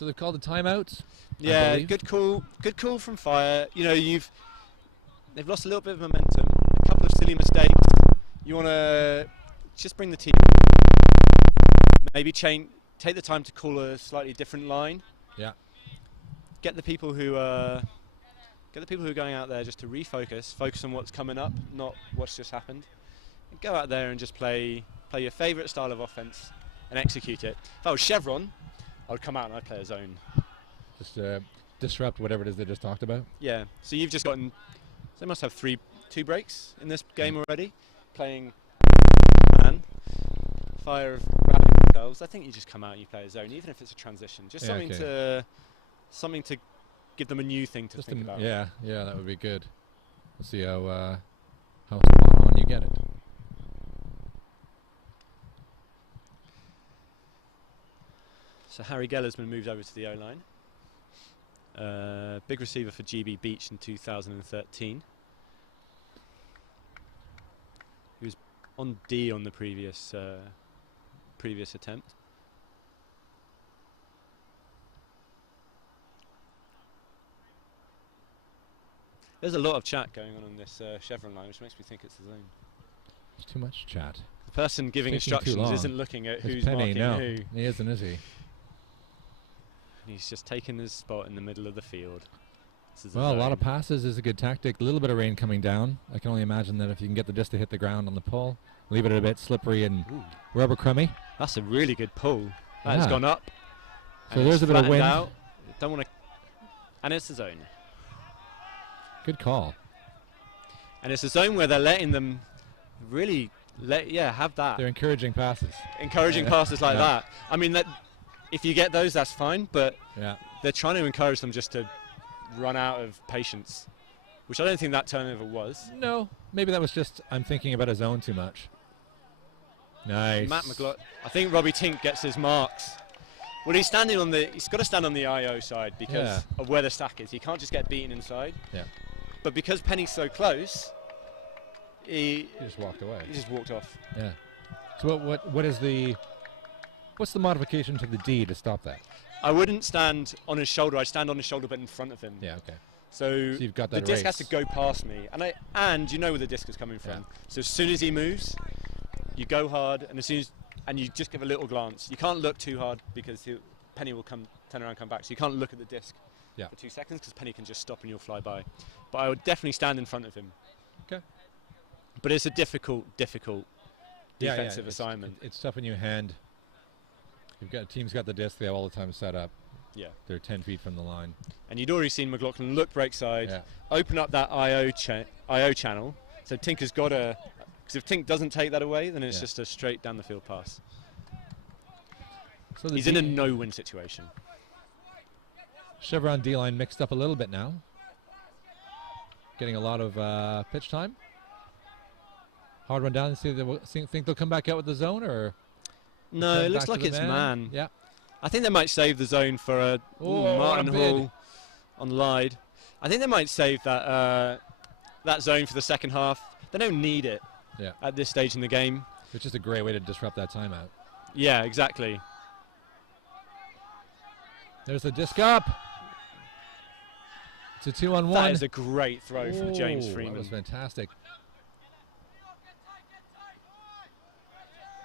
So they've called the timeout. Yeah, good call from Fire. You know, they've lost a little bit of momentum. A couple of silly mistakes. You want to just bring the team. Maybe take the time to call a slightly different line. Yeah. Get the people who are going out there just to refocus, focus on what's coming up, not what's just happened. And go out there and just play your favourite style of offense and execute it. If I was Chevron, I would come out and I'd play a zone. Just disrupt whatever it is they just talked about. Yeah. So you've just gotten. They must have two breaks in this game already. Playing man, Fire of grabbing themselves. I think you just come out and you play a zone, even if it's a transition. Just something to give them a new thing to think about. Yeah, that would be good. We'll see how spot on you get it. So Harry Geller's been moved over to the O-line. Big receiver for GB Beach in 2013. He was on D on the previous attempt. There's a lot of chat going on this Chevron line, which makes me think it's the zone. There's too much chat. The person giving instructions isn't looking at who's Penny, marking who. He isn't, is he? He's just taken his spot in the middle of the field. Well, a lot of passes is a good tactic. A little bit of rain coming down. I can only imagine that if you can get the disc to hit the ground on the pull, leave it a bit slippery and rubber crummy. That's a really good pull. That has gone up. So there's a bit of wind. Don't want to, and it's a zone. Good call. And it's a zone where they're letting them really have that. They're encouraging passes. Encouraging passes like that. I mean, if you get those, that's fine, but they're trying to encourage them just to run out of patience, which I don't think that turnover was. No, maybe that was just I'm thinking about a zone too much. Nice. Matt McLaughlin. I think Robbie Tink gets his marks. Well, he's got to stand on the IO side because of where the stack is. He can't just get beaten inside. Yeah. But because Penny's so close, he just walked away. He just walked off. Yeah. So what's the modification to the D to stop that? I wouldn't stand on his shoulder. I'd stand on his shoulder, but in front of him. Yeah. Okay. So you've got that the disc has to go past me, and you know where the disc is coming from. Yeah. So as soon as he moves, you go hard, and you just give a little glance. You can't look too hard because Penny will turn around, come back. So you can't look at the disc for 2 seconds because Penny can just stop and you'll fly by. But I would definitely stand in front of him. Okay. But it's a difficult defensive assignment. It's tough when you hand. Team's got the disc. They have all the time set up. Yeah. They're 10 feet from the line. And you'd already seen McLaughlin look break side, open up that IO channel. So Tink has got to. Because if Tink doesn't take that away, then it's just a straight down the field pass. So he's in a no-win situation. Chevron D-line mixed up a little bit now. Getting a lot of pitch time. Hard run down and think they'll come back out with the zone, or? No, it looks like it's man. Yeah. I think they might save the zone for a Martin Hall on Lyde. I think they might save that zone for the second half. They don't need it at this stage in the game. It's just a great way to disrupt that timeout. Yeah, exactly. There's the disc up. It's a 2-on-1. That is a great throw from James Freeman. That was fantastic.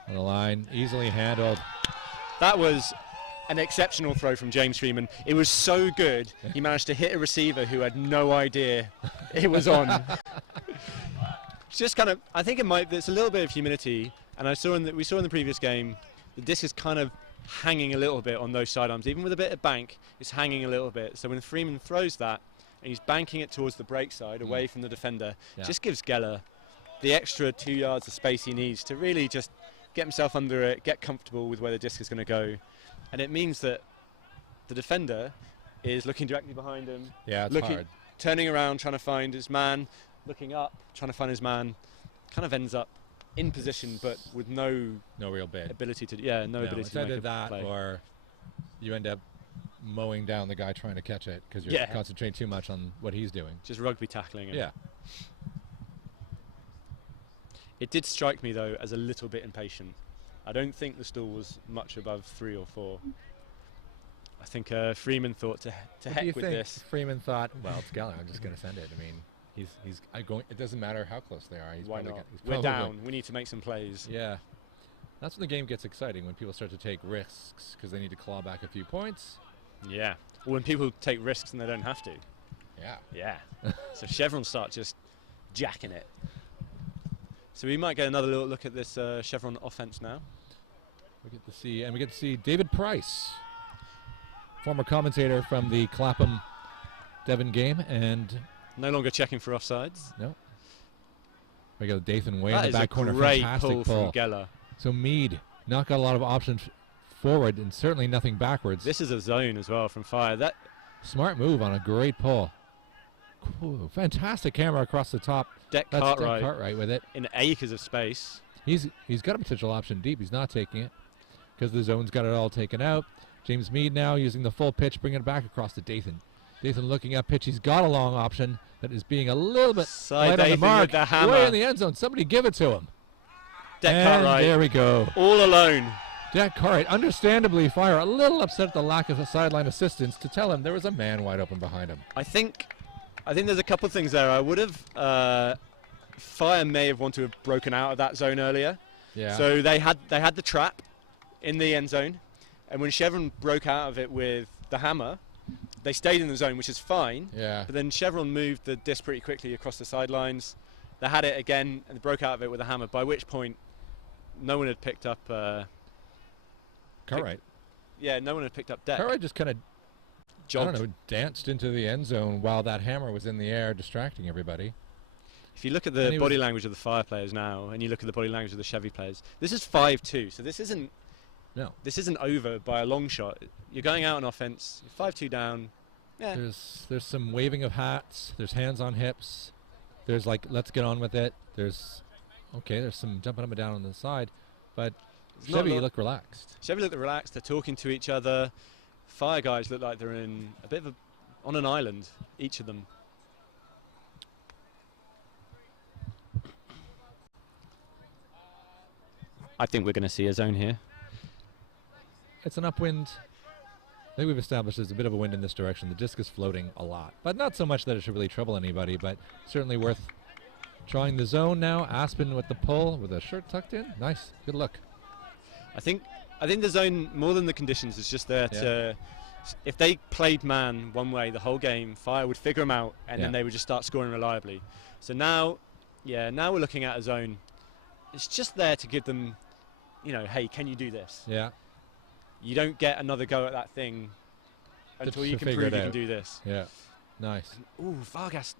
On the line, easily handled. That was an exceptional throw from James Freeman. It was so good, he managed to hit a receiver who had no idea it was on. It's just kind of, I think there's a little bit of humility, and we saw in the previous game, the disc is kind of hanging a little bit on those sidearms. Even with a bit of bank, it's hanging a little bit. So when Freeman throws that, and he's banking it towards the break side, away from the defender, just gives Geller the extra 2 yards of space he needs to really just get himself under it, get comfortable with where the disc is going to go. And it means that the defender is looking directly behind him, hard. Turning around, trying to find his man, looking up, trying to find his man, kind of ends up in position but with no real bid. Ability to ability to it's either make that play. Or you end up mowing down the guy trying to catch it because you're concentrating too much on what he's doing. Just rugby tackling him. Yeah. It did strike me though as a little bit impatient. I don't think the stall was much above 3 or 4. I I think Freeman thought to What do you heck with think? this. Freeman thought, well, it's Geller. I'm just going to send it. I mean, he's going. It doesn't matter how close they are. He's Why probably not? he's We're probably- down. We need to make some plays. Yeah, that's when the game gets exciting, when people start to take risks because they need to claw back a few points. Yeah. Or when people take risks and they don't have to. Yeah. Yeah. So Chevron start just jacking it. So we might get another little look at this Chevron offense now. We get to see David Price, former commentator from the Clapham Devon game, and No longer checking for offsides. we got Dathan way in That the is a back corner. great Fantastic pull from Geller. So Mead not got a lot of options forward and certainly nothing backwards. This is a zone as well from Fire. That Smart move on a great pull. Cool. Fantastic camera across the top. Deck That's Deck Cartwright Cartwright with it. in acres of space. He's got a potential option deep. He's not taking it because the zone's got it all taken out. James Mead now using the full pitch, bringing it back across to Dathan. Dathan looking up pitch. He's got a long option that is being a little bit Side light on the Dathan mark. with the hammer. Way in the end zone. Somebody give it to him. Deck And Cartwright there we go. all alone. Deck Cartwright, understandably, Fire a little upset at the lack of a sideline assistance to tell him there was a man wide open behind him. I think there's a couple of things there. I would have Fire may have wanted to have broken out of that zone earlier. Yeah. So they had the trap in the end zone, and when Chevron broke out of it with the hammer, they stayed in the zone, which is fine. Yeah. But then Chevron moved the disc pretty quickly across the sidelines. They had it again and they broke out of it with a hammer. By which point, no one had picked up. Cartwright. Yeah, no one had picked up Deck. Cartwright just kind of, I Jogged. don't know, danced into the end zone while that hammer was in the air, distracting everybody. If you look at And the he body was- language of the Fire players now, and you look at the body language of the Chevy players, this is 5-2, so this isn't over by a long shot. You're going out on offense, 5-2 down. Yeah, There's some waving of hats. There's hands on hips. There's like, let's get on with it. There's some jumping up and down on the side, but There's not a Chevy lot- look relaxed. Chevy look relaxed. They're talking to each other. Fire guys look like they're in a bit of on an island, each of them. I think we're going to see a zone here. It's an upwind. I think we've established there's a bit of a wind in this direction. The disc is floating a lot, but not so much that it should really trouble anybody, but certainly worth trying the zone now. Aspen with the pull with a shirt tucked in. Nice. Good look. I think the zone, more than the conditions, is just there to. If they played man one way the whole game, Fire would figure them out, and then they would just start scoring reliably. So now we're looking at a zone. It's just there to give them, hey, can you do this? Yeah. You don't get another go at that thing until you can figure prove it you can out. do this. Yeah. Nice. Ooh, Vargas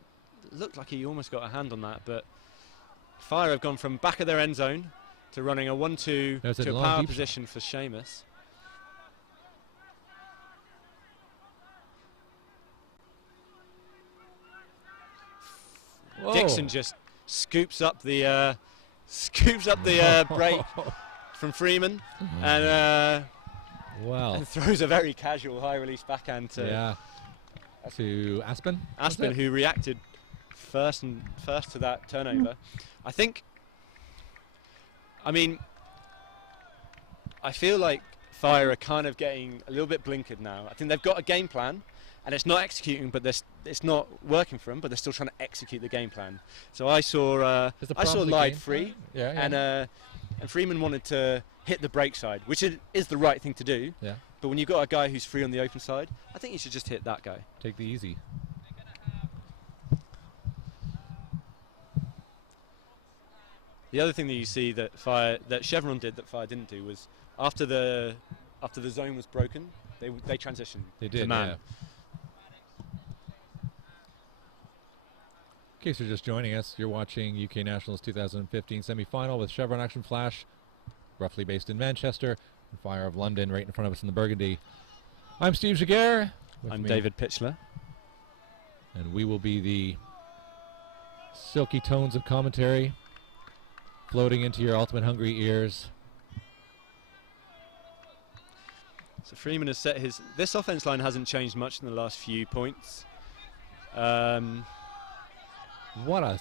looked like he almost got a hand on that, but Fire have gone from back of their end zone to running a 1-2 There's a to a long power deep position for Seamus. Whoa. Dixon just scoops up the break from Freeman and Wow. throws a very casual high release backhand to To Aspen. Aspen, who reacted first to that turnover. I feel like Fire are kind of getting a little bit blinkered now. I think they've got a game plan, and it's not executing, but it's not working for them. But they're still trying to execute the game plan. So I saw Light free, and Freeman wanted to hit the break side, which is the right thing to do. Yeah. But when you've got a guy who's free on the open side, I think you should just hit that guy. Take the easy. The other thing that you see that Chevron did that Fire didn't do was after the zone was broken, they transitioned. They did. to man. Yeah. In case you're just joining us, you're watching UK Nationals 2015 semi-final with Chevron Action Flash, roughly based in Manchester, and Fire of London right in front of us in the Burgundy. I'm Steve Jaguar. I'm David Pitchler. And we will be the silky tones of commentary floating into your ultimate hungry ears. So Freeman has set this offense line hasn't changed much in the last few points. Look at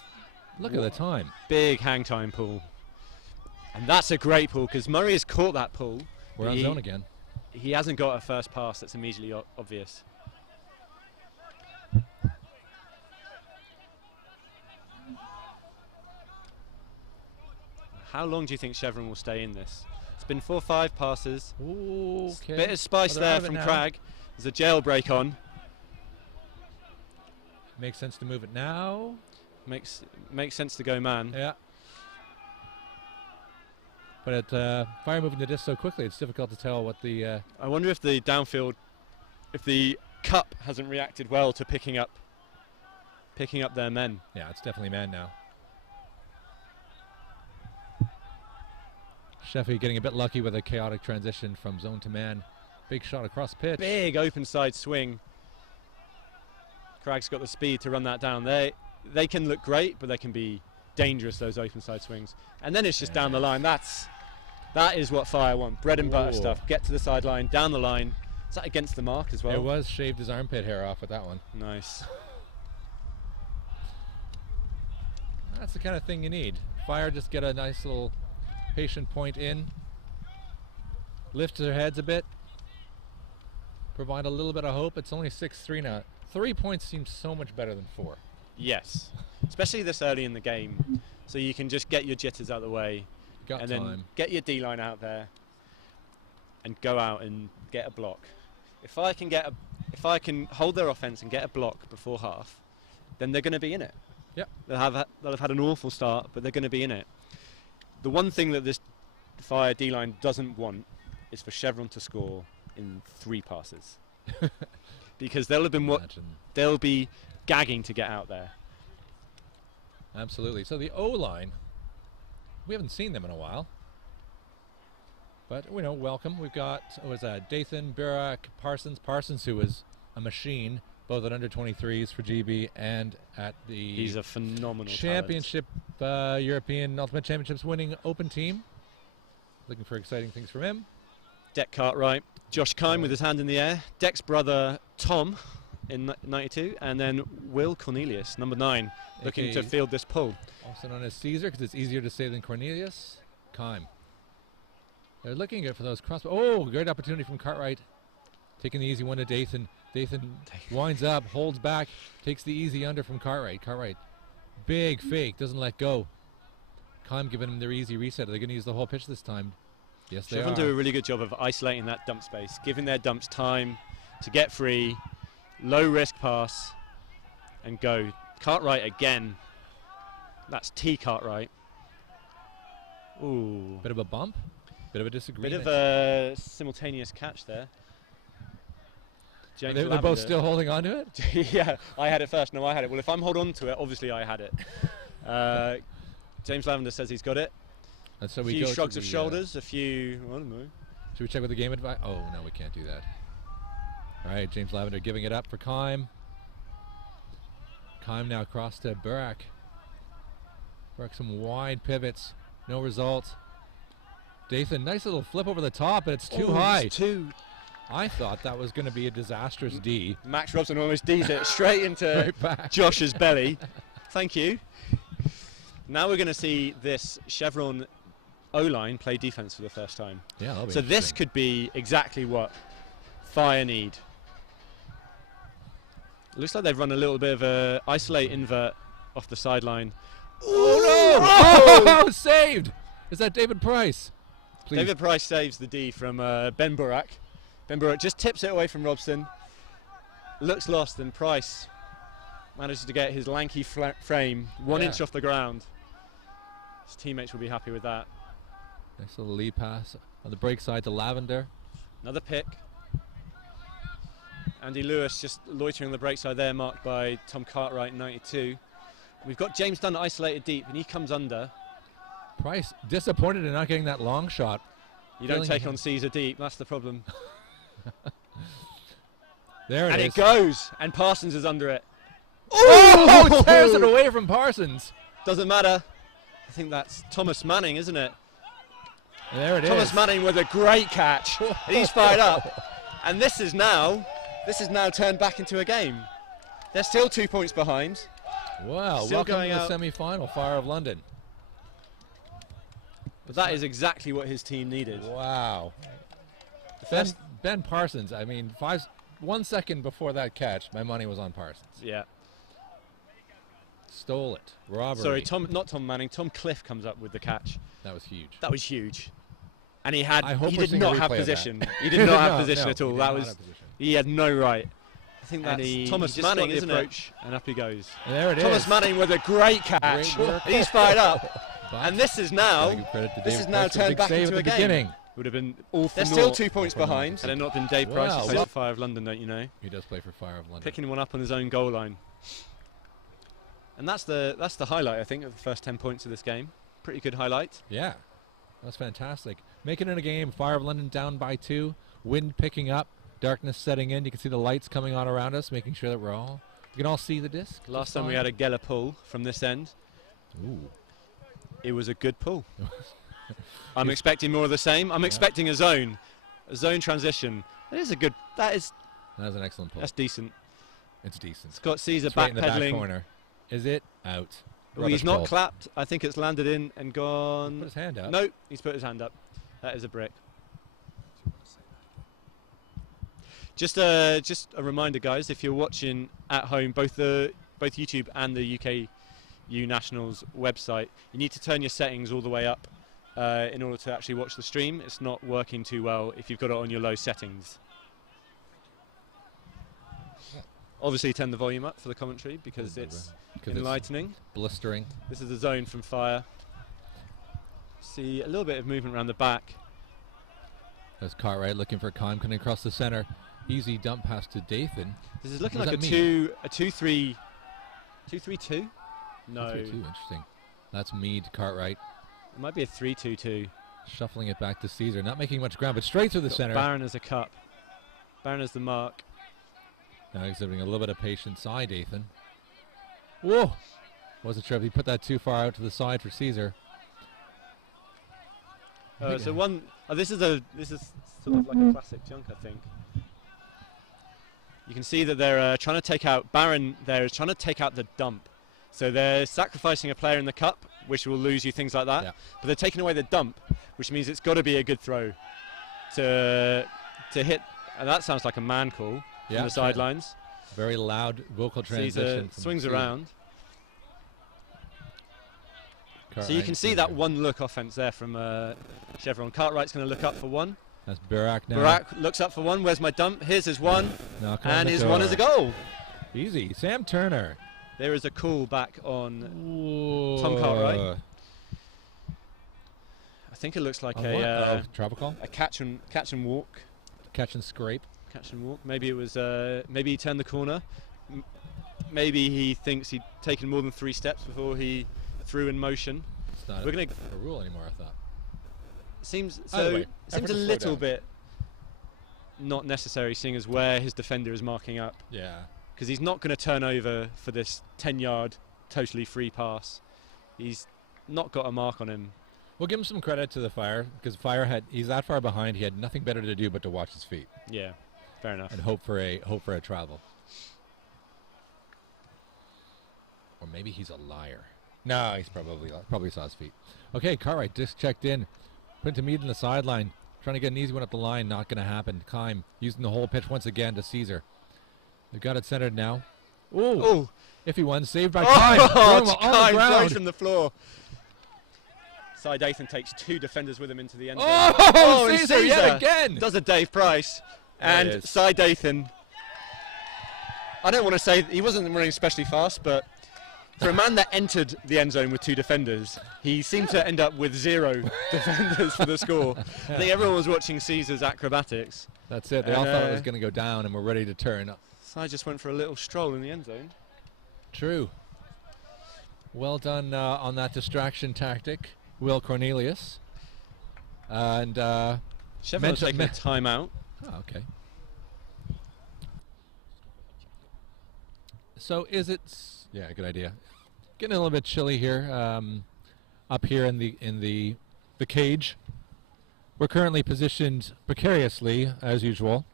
the time. Big hang time pull. And that's a great pull because Murray has caught that pull. We're on zone again. he hasn't got a first pass that's immediately obvious. How long do you think Chevron will stay in this? It's been 4 or 5 passes. Ooh, okay. Bit of spice there from Cragg. There's a jailbreak on. Makes sense to move it now. Makes sense to go man. Yeah. But Fire moving the disc so quickly, it's difficult to tell what the... I wonder if the downfield, if the cup hasn't reacted well to picking up their men. Yeah, it's definitely man now. Sheffy getting a bit lucky with a chaotic transition from zone to man. Big shot across pitch. Big open side swing. Craig's got the speed to run that down. They can look great, but they can be dangerous, those open side swings. And then it's just down the line. That is what Fire want. Bread and butter stuff. Get to the sideline, down the line. Is that against the mark as well? It was. Shaved his armpit hair off with that one. Nice. That's the kind of thing you need. Fire just get a nice little patient point in. Lift their heads a bit. Provide a little bit of hope. It's only 6-3 now. 3 points seems so much better than 4. Yes. Especially this early in the game. So you can just get your jitters out of the way. Got then time. Get your D-line out there and go out and get a block. If I can hold their offense and get a block before half, then they're going to be in it. Yep. They'll have had an awful start, but they're going to be in it. The one thing that this Fire D-line doesn't want is for Chevron to score in 3 passes. Because they'll be gagging to get out there. Absolutely. So the O-line, we haven't seen them in a while. But, welcome. We've got, Dathan, Birak, Parsons, who was a machine, both at under 23s for GB and at the He's a phenomenal championship, European Ultimate Championships winning open team. Looking for exciting things from him. Deck Cartwright, Josh Kime with his hand in the air, Deck's brother Tom in 92, and then Will Cornelius, number 9, looking to field this pull. Also known as Caesar, because it's easier to say than Cornelius. Kime. They're looking good for those cross. Oh, great opportunity from Cartwright. Taking the easy one to Dathan. Dathan winds up, holds back, takes the easy under from Cartwright. Cartwright, big fake, doesn't let go. Kime giving him their easy reset. Are they going to use the whole pitch this time? Yes, they are. Chevron do a really good job of isolating that dump space, giving their dumps time to get free, low risk pass, and go. Cartwright again. That's T Cartwright. Ooh. Bit of a bump, bit of a disagreement. Bit of a simultaneous catch there. They're both still holding on to it? Yeah, I had it first. No, I had it. Well, if I'm holding on to it, obviously I had it. James Lavender says he's got it. And so a few shrugs of shoulders, a few, I don't know. Should we check with the game advice? Oh, no, we can't do that. All right, James Lavender giving it up for Kime. Kime now across to Burak. Burak, some wide pivots, no result. Dathan, nice little flip over the top, but it's too high. I thought that was going to be a disastrous D. Max Robson almost D's it straight into right Josh's belly. Thank you. Now we're going to see this Chevron O-line play defense for the first time. Yeah, that'll be so this could be exactly what Fire need. Looks like they've run a little bit of a isolate invert off the sideline. Oh no! Oh, saved! Is that David Price? Please. David Price saves the D from Ben Burak. Ben Burak just tips it away from Robson. Looks lost, and Price manages to get his lanky frame 1 inch off the ground. His teammates will be happy with that. Nice little lead pass on the break side to Lavender. Another pick. Andy Lewis just loitering on the break side there, marked by Tom Cartwright in 92. We've got James Dunn isolated deep, and he comes under. Price disappointed in not getting that long shot. You don't take on Caesar deep, that's the problem. There it is. And it goes, and Parsons is under it. Oh! Tears it away from Parsons. Doesn't matter. I think that's Thomas Manning, isn't it? There it is. Thomas Manning with a great catch. He's fired up. And this is now turned back into a game. They're still 2 points behind. Wow, still welcome going to the out. semi-final, Fire of London. But that is exactly what his team needed. Wow. Ben Parsons, I mean, 1 second before that catch, my money was on Parsons. Yeah. Stole it. Robbery. Sorry, not Tom Manning. Tom Cliff comes up with the catch. That was huge. That was huge. And he did not have position. He did not have position at all. He had no right. I think that's Thomas Manning, isn't it? And up he goes. And there it is. Thomas Manning with a great catch. He's fired up. And this is now turned back into a game. Would have been all for They're still 2 points behind. Had it not been Dave Price, who plays for Fire of London, don't you know? He does play for Fire of London. Picking one up on his own goal line. And that's the highlight, I think, of the first 10 points of this game. Pretty good highlight. Yeah, that's fantastic. Making it a game. Fire of London down by 2. Wind picking up. Darkness setting in. You can see the lights coming on around us, making sure that we can all see the disc. Last time we had a Geller pull from this end. Ooh. It was a good pull. I'm expecting more of the same. I'm expecting a zone transition. That is an excellent pull. That's decent. It's decent. Scott Caesar backpedaling. In the back backpedaling. corner. Is it out? Oh, he's not clapped. I think it's landed in and gone. He put his hand up. No, he's put his hand up. That is a brick. Just a reminder, guys, if you're watching at home, both YouTube and the UKU Nationals website, you need to turn your settings all the way up in order to actually watch the stream. It's not working too well if you've got it on your low settings. Obviously turn the volume up for the commentary because it's enlightening. It's blistering. This is the zone from Fire. See a little bit of movement around the back. There's Cartwright looking for Kime coming across the center. Easy dump pass to Dathan. This is looking like a 2-3-2. No. 2-3-2, interesting. That's Mead, Cartwright. It might be a 3-2-2. Shuffling it back to Caesar, not making much ground, but straight through the center. Barron as a cup. Barron as the mark. Now exhibiting a little bit of patience. Dathan. Whoa! Wasn't sure if he put that too far out to the side for Caesar. This is sort of like a classic junk, I think. You can see that they're trying to take out, Barron there is trying to take out the dump. So they're sacrificing a player in the cup, which will lose you things like that. Yeah. But they're taking away the dump, which means it's got to be a good throw to hit. And that sounds like a man call from the sidelines. Very loud vocal transition. Caesar swings around. So you can see that one look offense there from Chevron. Cartwright's going to look up for one. That's Barak now. Barak looks up for one. Where's my dump? Here's his one. And his one is a goal. Easy. Sam Turner. There is a call back on Tom Cartwright. I think it looks like tropical. A catch and walk. Catch and scrape. Catch and walk. Maybe it was. Maybe he turned the corner. Maybe he thinks he'd taken more than 3 steps before he threw in motion. It's not a rule anymore, I thought. Seems a little bit not necessary, seeing as where his defender is marking up. Yeah. Because he's not going to turn over for this 10-yard totally free pass. He's not got a mark on him. We'll give him some credit to the Fire, because he's that far behind. He had nothing better to do but to watch his feet. Yeah, fair enough. And hope for a travel. Or maybe he's a liar. No, he's probably saw his feet. Okay, Cartwright just checked in. Put to Mead in the sideline. Trying to get an easy one up the line. Not going to happen. Kime using the whole pitch once again to Caesar. They've got it centered now. Ooh. Iffy one. Saved by Kime. Kime throws from the floor. Cy Dathan takes 2 defenders with him into the end zone. Caesar yet again. Does a Dave Price. And Cy Dathan. I don't want to say he wasn't running especially fast, but for a man that entered the end zone with 2 defenders, he seemed to end up with 0 defenders for the score. I think everyone was watching Caesar's acrobatics. That's it. They all thought it was going to go down and were ready to turn. So I just went for a little stroll in the end zone. True. Well done on that distraction tactic, Will Cornelius. And Chevron taking a timeout. Oh, okay. So is it? Yeah, good idea. Getting a little bit chilly here, up here in the cage. We're currently positioned precariously, as usual,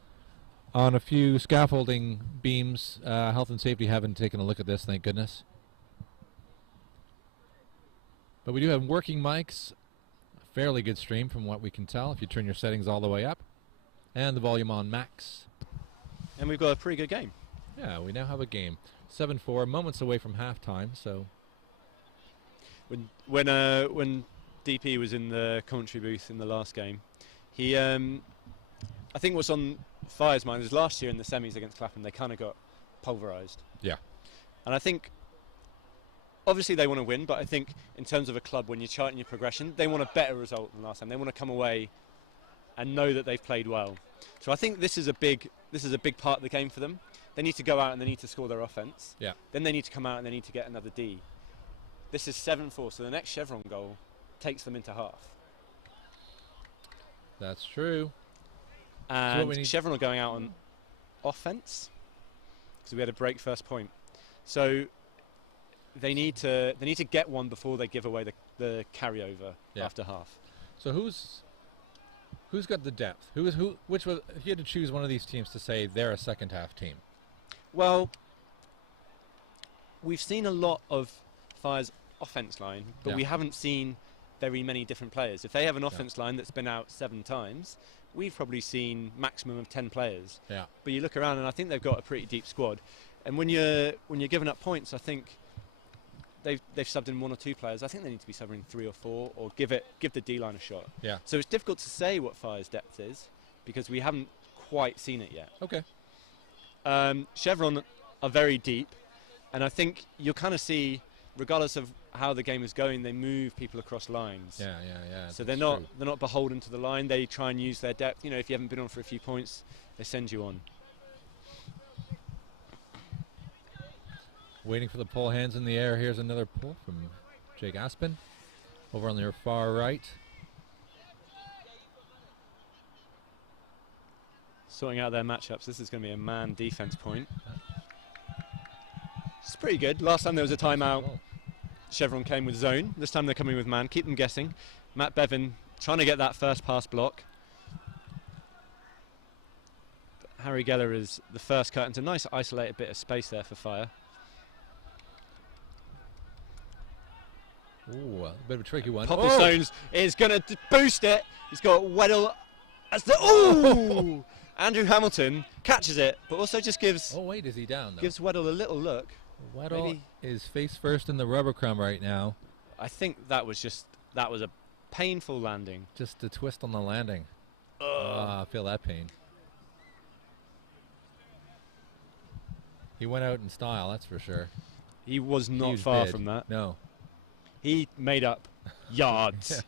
on a few scaffolding beams. Health and safety haven't taken a look at this, thank goodness. But we do have working mics. A fairly good stream from what we can tell if you turn your settings all the way up. And the volume on max. And we've got a pretty good game. Yeah, we now have a game. 7-4, moments away from halftime, so... When DP was in the commentary booth in the last game, he, I think what's on Fire's mind is last year in the semis against Clapham, they kind of got pulverised. Yeah. And I think, obviously they want to win, but I think in terms of a club, when you're charting your progression, they want a better result than last time. They want to come away and know that they've played well. So I think this is a big part of the game for them. They need to go out and they need to score their offence. Yeah. Then they need to come out and they need to get another D. This is 7-4, so the next Chevron goal takes them into half. That's true. And so Chevron are going out on offence because we had a break first point. So they need to get one before they give away the carryover after half. So who's got the depth? Which was, if you had to choose one of these teams to say they're a second half team? Well, we've seen a lot of Fire's offence line, but we haven't seen very many different players. If they have an offence line that's been out 7 times, we've probably seen maximum of 10 players. Yeah. But you look around and I think they've got a pretty deep squad. And when you're giving up points, I think they've subbed in 1 or 2 players. I think they need to be subbing 3 or 4 or give the D-line a shot. Yeah. So it's difficult to say what Fire's depth is because we haven't quite seen it yet. Okay. Chevron are very deep, and I think you'll kind of see, regardless of how the game is going, they move people across lines. Yeah. So they're not beholden to the line. They try and use their depth. You know, if you haven't been on for a few points, they send you on. Waiting for the pull, hands in the air. Here's another pull from Jake Aspen over on their far right. Sorting out their matchups. This is going to be a man defense point. It's pretty good. Last time there was a timeout, Chevron came with zone. This time they're coming with man. Keep them guessing. Matt Bevan trying to get that first pass block. But Harry Geller is the first cut into a nice isolated bit of space there for Fire. Ooh, a bit of a tricky one. Popplestones is going to boost it. He's got Weddle as the... Ooh! Andrew Hamilton catches it, but also just gives... Oh, wait, is he down, though? Gives Weddle a little look. Weddle is face first in the rubber crumb right now. I think that was a painful landing. Just a twist on the landing. I feel that pain. He went out in style, that's for sure. He was not far from that. No. He made up yards.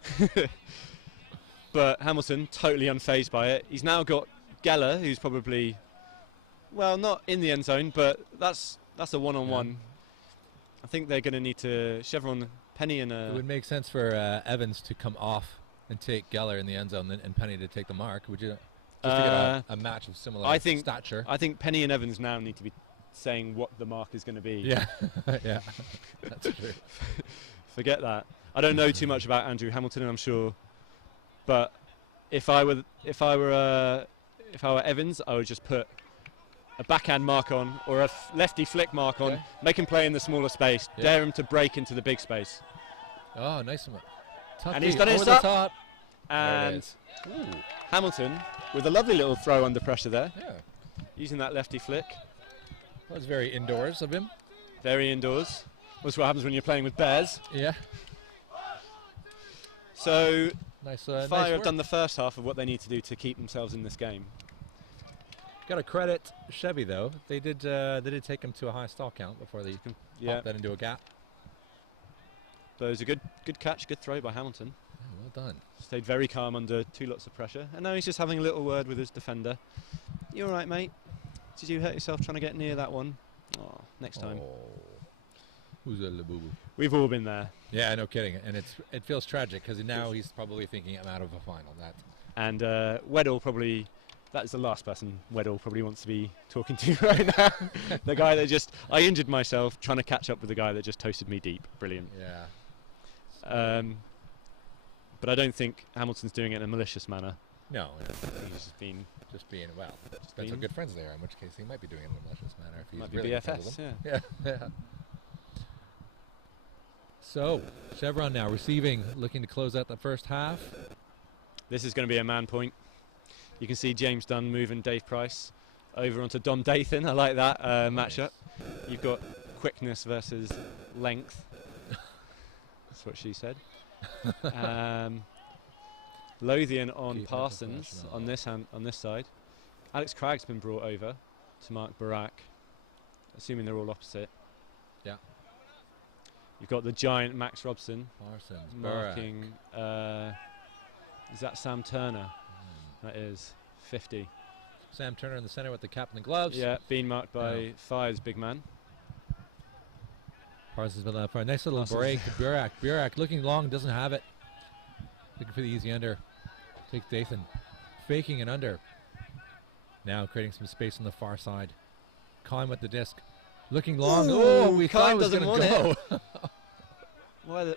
But Hamilton, totally unfazed by it. He's now got Geller, who's probably, well, not in the end zone, but that's a one-on-one. Yeah. I think they're going to need to Chevron, Penny, and it would make sense for Evans to come off and take Geller in the end zone, and Penny to take the mark. Would you? Just to get a match of similar stature. I think Penny and Evans now need to be saying what the mark is going to be. Yeah, yeah, that's true. Forget that. I don't know too much about Andrew Hamilton, I'm sure, but if I were Evans, I would just put a backhand mark on or a lefty flick mark on, make him play in the smaller space, dare him to break into the big space. Oh, nice one. And he's done it up. And Hamilton with a lovely little throw under pressure there. Yeah. Using that lefty flick. That was very indoors of him. Very indoors. That's what happens when you're playing with bears. Yeah. So Fire have done the first half of what they need to do to keep themselves in this game. Got to credit Chevy though. They did take him to a high stall count before they popped that into a gap. But it was a good catch, good throw by Hamilton. Yeah, well done. Stayed very calm under 2 lots of pressure, and now he's just having a little word with his defender. You all right, mate? Did you hurt yourself trying to get near that one? Oh, next time. Who's a boo-boo? We've all been there. Yeah, no kidding. And it feels tragic because now he's probably thinking I'm out of a final. And Weddle probably, that's the last person Weddle probably wants to be talking to right now. The guy that I injured myself trying to catch up with the guy that just toasted me deep. Brilliant. Yeah. But I don't think Hamilton's doing it in a malicious manner. No. He's just being well. Depends how good friends they are, in which case he might be doing it in a malicious manner. If he's might be really BFS, yeah. So, Chevron now receiving, looking to close out the first half. This is going to be a man point. You can see James Dunn moving Dave Price over onto Dom Dathan. I like that matchup. You've got quickness versus length. That's what she said. Lothian on Parsons on this side. Alex Craig's been brought over to mark Barak, assuming they're all opposite. Yeah. You've got the giant Max Robson Parsons marking. Is that Sam Turner? That is 50. Sam Turner in the center with the cap and the gloves. Yeah, being marked by Fire's big man. Parsons with that for a nice little break to Burak. Burak looking long, doesn't have it. Looking for the easy under. Takes Dathan. Faking an under. Now creating some space on the far side. Kime with the disc. Looking long. Ooh, we thought it was going to go.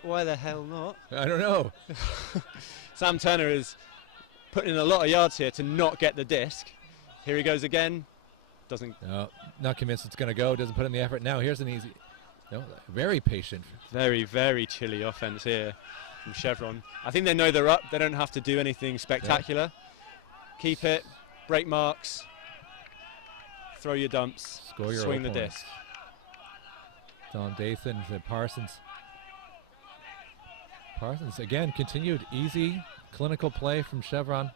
Why the hell not? I don't know. Sam Turner is putting in a lot of yards here to not get the disc. Here he goes again. Doesn't. No, not convinced it's going to go. Doesn't put in the effort. Now here's an easy. No, very patient. Very, very chilly offense here from Chevron. I think they know they're up. They don't have to do anything spectacular. Yeah. Keep it. Break marks. Throw your dumps. Score your swing the disc. Dom Dathan to Parsons. Parsons again, continued easy, clinical play from Chevron.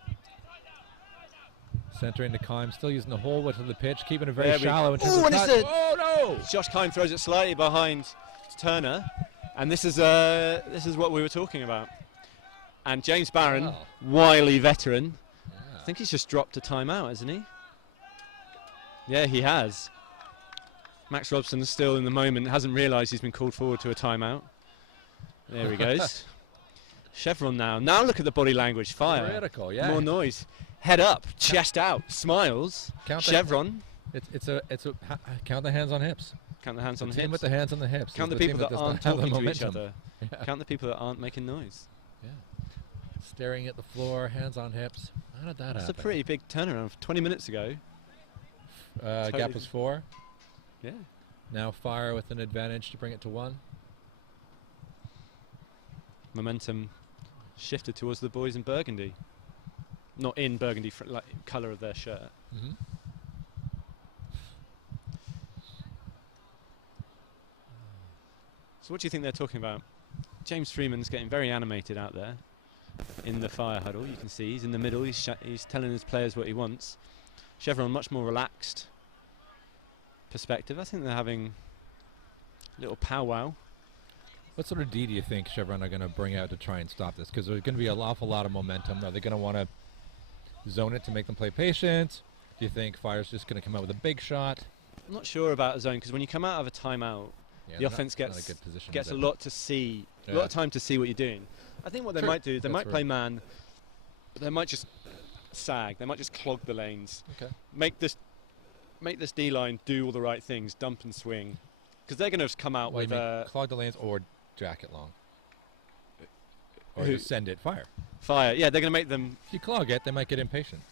Centering to Kime, still using the whole width of the pitch, keeping it very shallow. Oh no! Josh Kime throws it slightly behind Turner, and this is what we were talking about. And James Barron, wily veteran, I think he's just dropped a timeout, hasn't he? Yeah, he has. Max Robson is still in the moment, hasn't realised he's been called forward to a timeout. There he goes. Chevron now. Now look at the body language. Fire. Critical, yeah. More noise. Head up, chest out, smiles. Count Chevron. It's a count the hands on hips. Count the hands on the hips. team with the hands on the hips. Count the people that aren't talking to each other. Yeah. Count the people that aren't making noise. Yeah. Staring at the floor, hands on hips. How did that happen? That's a pretty big turnaround. 20 minutes ago. Gap was 4. Yeah. Now Fire with an advantage to bring it to 1. Momentum shifted towards the boys in burgundy. Not in burgundy, like colour of their shirt. Mm-hmm. So what do you think they're talking about? James Freeman's getting very animated out there in the Fire huddle. You can see he's in the middle. He's telling his players what he wants. Chevron much more relaxed perspective. I think they're having a little powwow. What sort of D do you think Chevron are going to bring out to try and stop this? Because there's going to be an awful lot of momentum. Are they going to want to zone it to make them play patient? Do you think Fire's just going to come out with a big shot? I'm not sure about a zone, because when you come out of a timeout, the offense gets a lot to see, a lot of time to see what you're doing. I think what they might do, they might play man, but they might just sag. They might just clog the lanes. Okay. Make this D line do all the right things, dump and swing, because they're going to come out with clog the lanes or jack it long, or just send it Fire. Fire, yeah, they're going to make them. If you clog it, they might get impatient.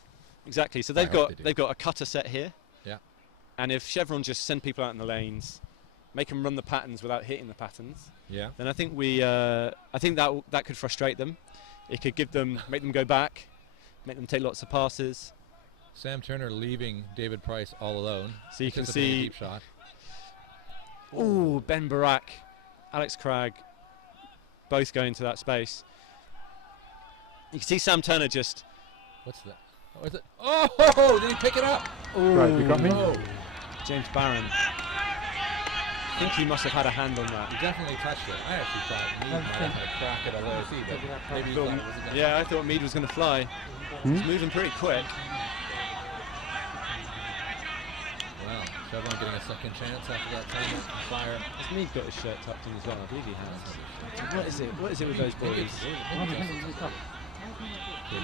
Exactly. So they've got a cutter set here. Yeah. And if Chevron just send people out in the lanes, make them run the patterns without hitting the patterns. Yeah. Then I think that could frustrate them. It could make them go back, make them take lots of passes. Sam Turner leaving David Price all alone. So you can see. Deep shot. Ooh, Ben Barak, Alex Craig, both going to that space. You can see Sam Turner just. What's that? Oh, is it? Oh, did he pick it up? Ooh. Right, you got me. Oh. James Barron. I think he must have had a hand on that. He definitely touched it. I actually thought Mead might have had a crack at a low C, but maybe he thought it wasn't. Yeah, I thought Mead was going to fly. He's moving pretty quick. Wow, Chevron getting a second chance after that time from Fire. Has Mead got his shirt tucked in as well? I believe he has. What is it? What is it with those boys?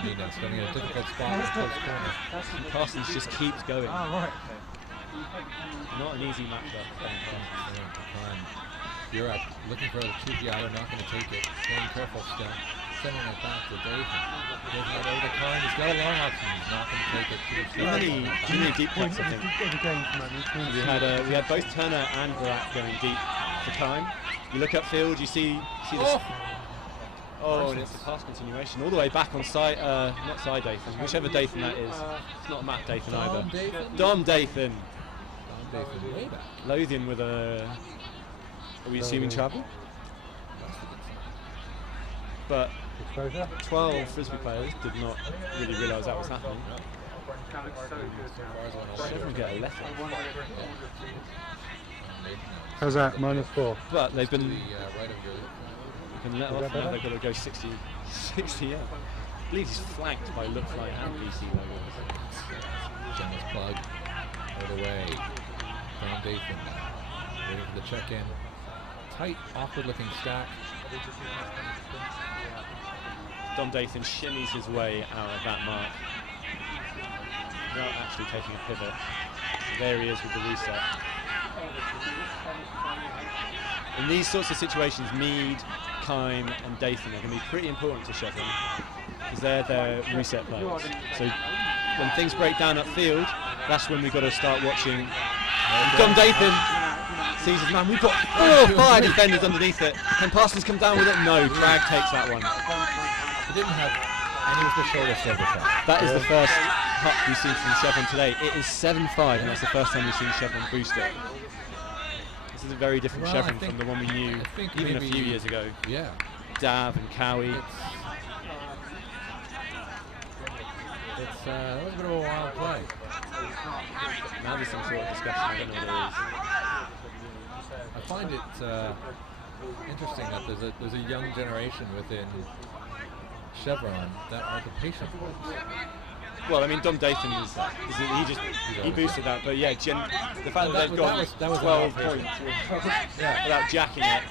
Mead now standing in a difficult spot, close corner. Parsons just keeps going. Oh, right. Not an easy matchup. Burak looking for a cheeky out, not going to take it. Staying careful still. Sending it back to Dathan. Giving it over to Kime. He's got a long option. He's not going to take it. Too many deep points, I think. We had both Turner and Barak going deep for time. You look upfield, you see this. Oh, and it's a pass continuation all the way back on side, not side Dathan, whichever Dathan that is. It's not Matt Dathan either. Dathan? Dom Dathan. Dom Dathan, way back. Lothian with a, are we assuming travel? But 12 Frisbee players did not really realise that was happening. Chevron get a letter. How's that? -4. But they've been Right of your let off now. They've got to go 60. Yeah. I believe he's flanked by Look Like and BC logos. Generous plug. All the way. Dom Dathan. Waiting for the check-in. Tight, awkward-looking stack. Dom Dathan shimmies his way out of that mark without actually taking a pivot. There he is with the reset. In these sorts of situations, Mead, Kime and Dathan are going to be pretty important to Chevron because they're their reset players. So when things break down upfield, that's when we've got to start watching. Dom Dathan sees his man. We've got 4 or 5 defenders underneath it. Can Parsons come down with it? No, Drag takes that one. He didn't have any of the shoulder silver shot. That is the first puck we've seen from Chevron today. It is 7-5 and that's the first time we've seen Chevron boost it. This is a very different Chevron from the one we knew even a few years ago. Yeah. Dav and Cowie. That was a bit of a wild play. Now there's some sort of discussion, I don't know what it is. I find it interesting that there's a young generation within Chevron that aren't the patient ones. Well, I mean, Dom Dathan he boosted that, but yeah, the fact that they've got 12 points without jacking it,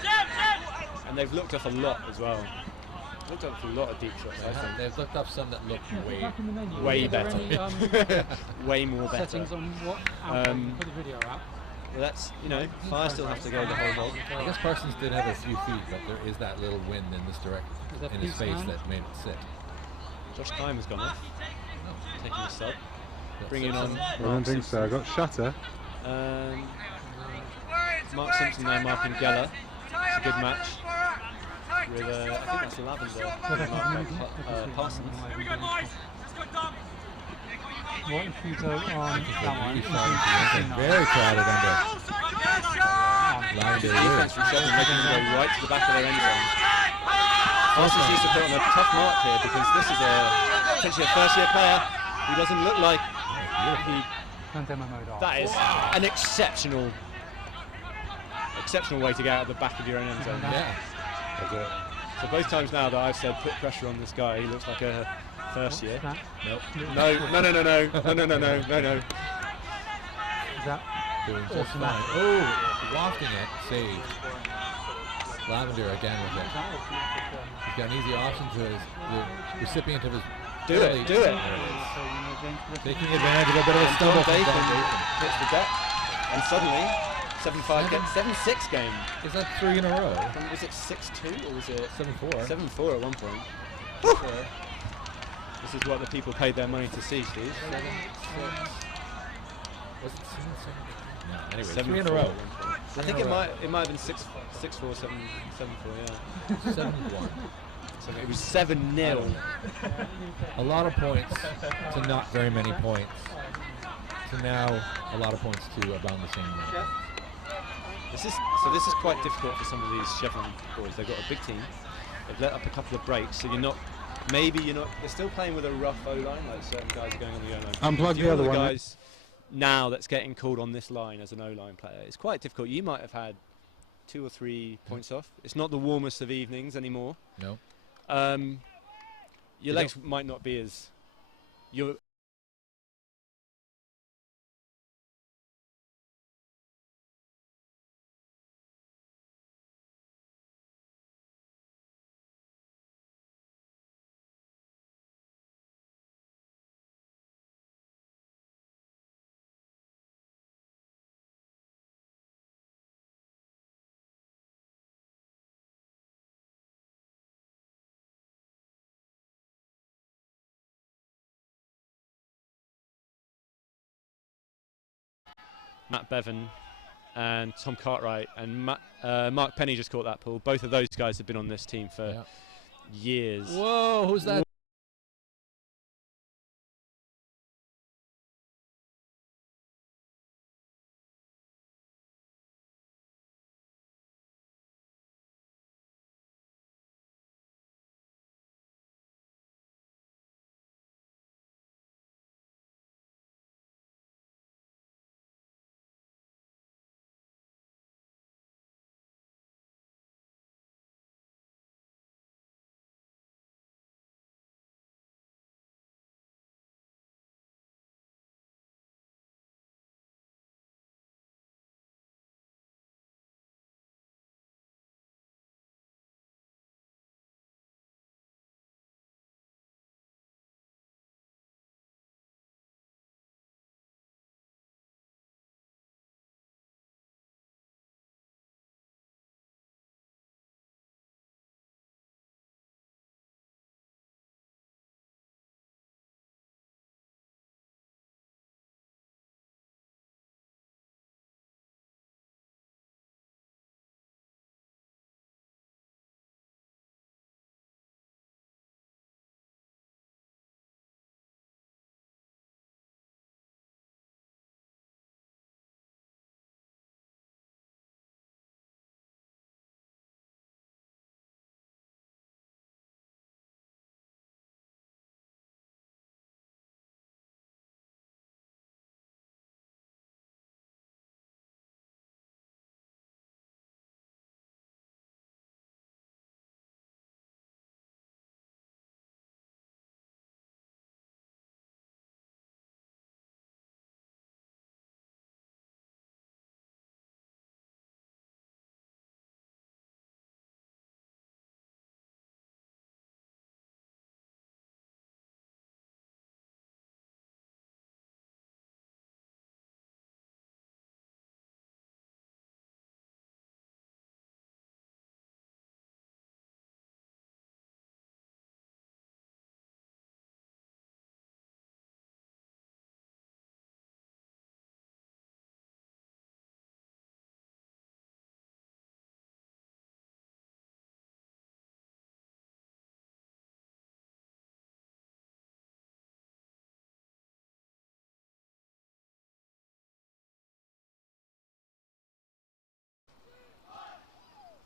and they've looked up a lot as well. Looked up a lot of deep shots. I think they've looked up some that look way better, way more better. Settings on what put the video out. Well, that's, Fire still have to go the whole hog. I guess Parsons did have a few feet, but there is that little wind in this direction in his face that made it sit. Josh Kime has gone off. Taking a sub. Bringing on. I don't think so. I got Shutter. Mark Simpson there marking Geller. It's a good match. With I think that's Lavender. Parsons. What if you go on that one? Very crowded under. The defense from Chevron making them go right to the back of their end zone. Parsons needs to put on a tough mark here because this is potentially a first-year player who doesn't look like that is an exceptional way to get out of the back of your own end zone. Yeah. So both times now that I've said put pressure on this guy, he looks like a first year. Nope. No. Is that Doing just fine. Oh, wafting it, saved. Lavender again with it. He's got an easy option to the recipient of his. Do it. There it is. Taking advantage of a bit of a stumble from Dom Dathan. Hits the deck, and suddenly 7-5 game, 7-6 game. Is that 3 in a row? Was it 6-2 or was it 7-4? 7-4 at one point? Woo! This is what the people paid their money to see, Steve. 7-6. Was it 7-7? No, anyway, 7-4 3 in a row. I think it might have been 6-4, 7-4, yeah. 7-1. So it was 7-0. A lot of points to not very many points. To now a lot of points to about the same amount. This is quite difficult for some of these Chevron boys. They've got a big team. They've let up a couple of breaks, so they're still playing with a rough O-line, like certain guys are going on the O-line. Unplug the other one. Guys now that's getting called on this line as an O-line player, it's quite difficult. You might have had 2 or 3 points off. It's not the warmest of evenings anymore. No. Your legs might not be as Matt Bevan and Tom Cartwright and Mark Penny just caught that pull. Both of those guys have been on this team for years. Whoa, who's that?